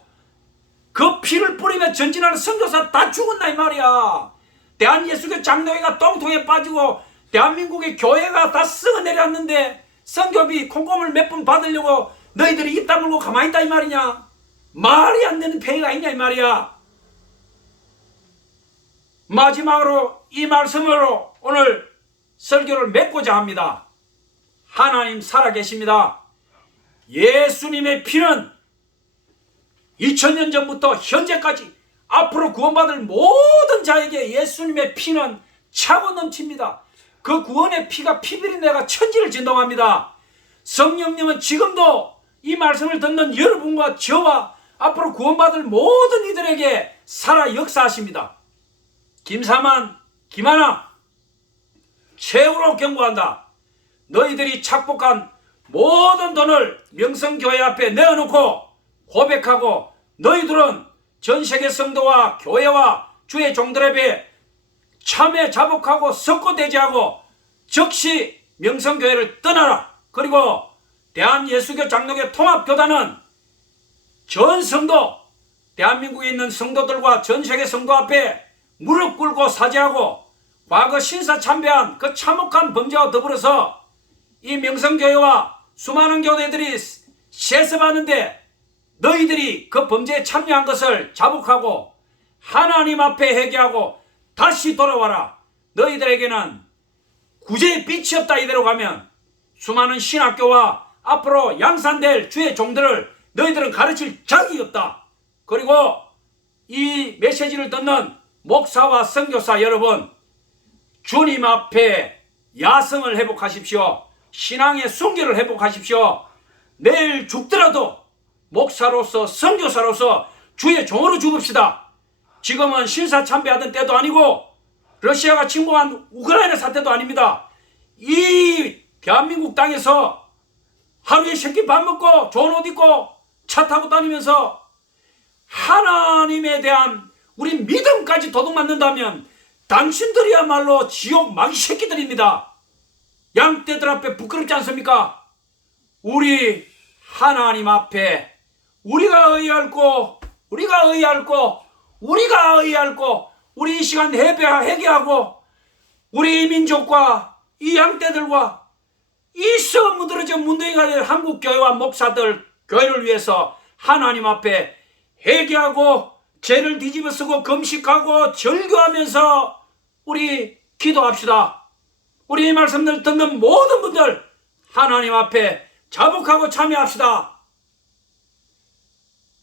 그 피를 뿌리며 전진하는 선교사 다 죽었나 이 말이야. 대한예수교 장로회가 똥통에 빠지고 대한민국의 교회가 다 썩어 내려왔는데 선교비 콩고물 몇 푼 받으려고 너희들이 입 다물고 가만히 있다 이 말이냐? 말이 안 되는 폐해가 있냐 이 말이야. 마지막으로 이 말씀으로 오늘 설교를 맺고자 합니다. 하나님 살아계십니다. 예수님의 피는 2000년 전부터 현재까지 앞으로 구원받을 모든 자에게 예수님의 피는 차고 넘칩니다. 그 구원의 피가 피비린내가 천지를 진동합니다. 성령님은 지금도 이 말씀을 듣는 여러분과 저와 앞으로 구원받을 모든 이들에게 살아 역사하십니다. 김사만, 김하나, 최후로 경고한다. 너희들이 착복한 모든 돈을 명성교회 앞에 내어놓고 고백하고 너희들은 전 세계 성도와 교회와 주의 종들에게 참회 자복하고 석고대지하고 즉시 명성교회를 떠나라. 그리고 대한예수교 장로교 통합교단은 전 성도, 대한민국에 있는 성도들과 전 세계 성도 앞에 무릎 꿇고 사죄하고 과거 신사 참배한 그 참혹한 범죄와 더불어서 이 명성교회와 수많은 교회들이 세습하는데 너희들이 그 범죄에 참여한 것을 자복하고 하나님 앞에 회개하고 다시 돌아와라. 너희들에게는 구제의 빛이 없다. 이대로 가면 수많은 신학교와 앞으로 양산될 주의 종들을 너희들은 가르칠 자격이 없다. 그리고 이 메시지를 듣는 목사와 선교사 여러분, 주님 앞에 야성을 회복하십시오. 신앙의 순결을 회복하십시오. 내일 죽더라도 목사로서 선교사로서 주의 종으로 죽읍시다. 지금은 신사참배하던 때도 아니고 러시아가 침공한 우크라이나 사태도 아닙니다. 이 대한민국 땅에서 하루에 세끼 밥 먹고 좋은 옷 입고 차 타고 다니면서 하나님에 대한 우리 믿음까지 도둑맞는다면 당신들이야말로 지옥 마귀 새끼들입니다. 양떼들 앞에 부끄럽지 않습니까? 우리 하나님 앞에 우리가 의할고 우리 이 시간 회개하고 우리 민족과 이 양떼들과 이 썩어 무드러진 문둥이가 될 한국교회와 목사들 교회를 위해서 하나님 앞에 회개하고 죄를 뒤집어 쓰고 금식하고 절규하면서 우리 기도합시다. 우리 이 말씀들 듣는 모든 분들 하나님 앞에 자복하고 참여합시다.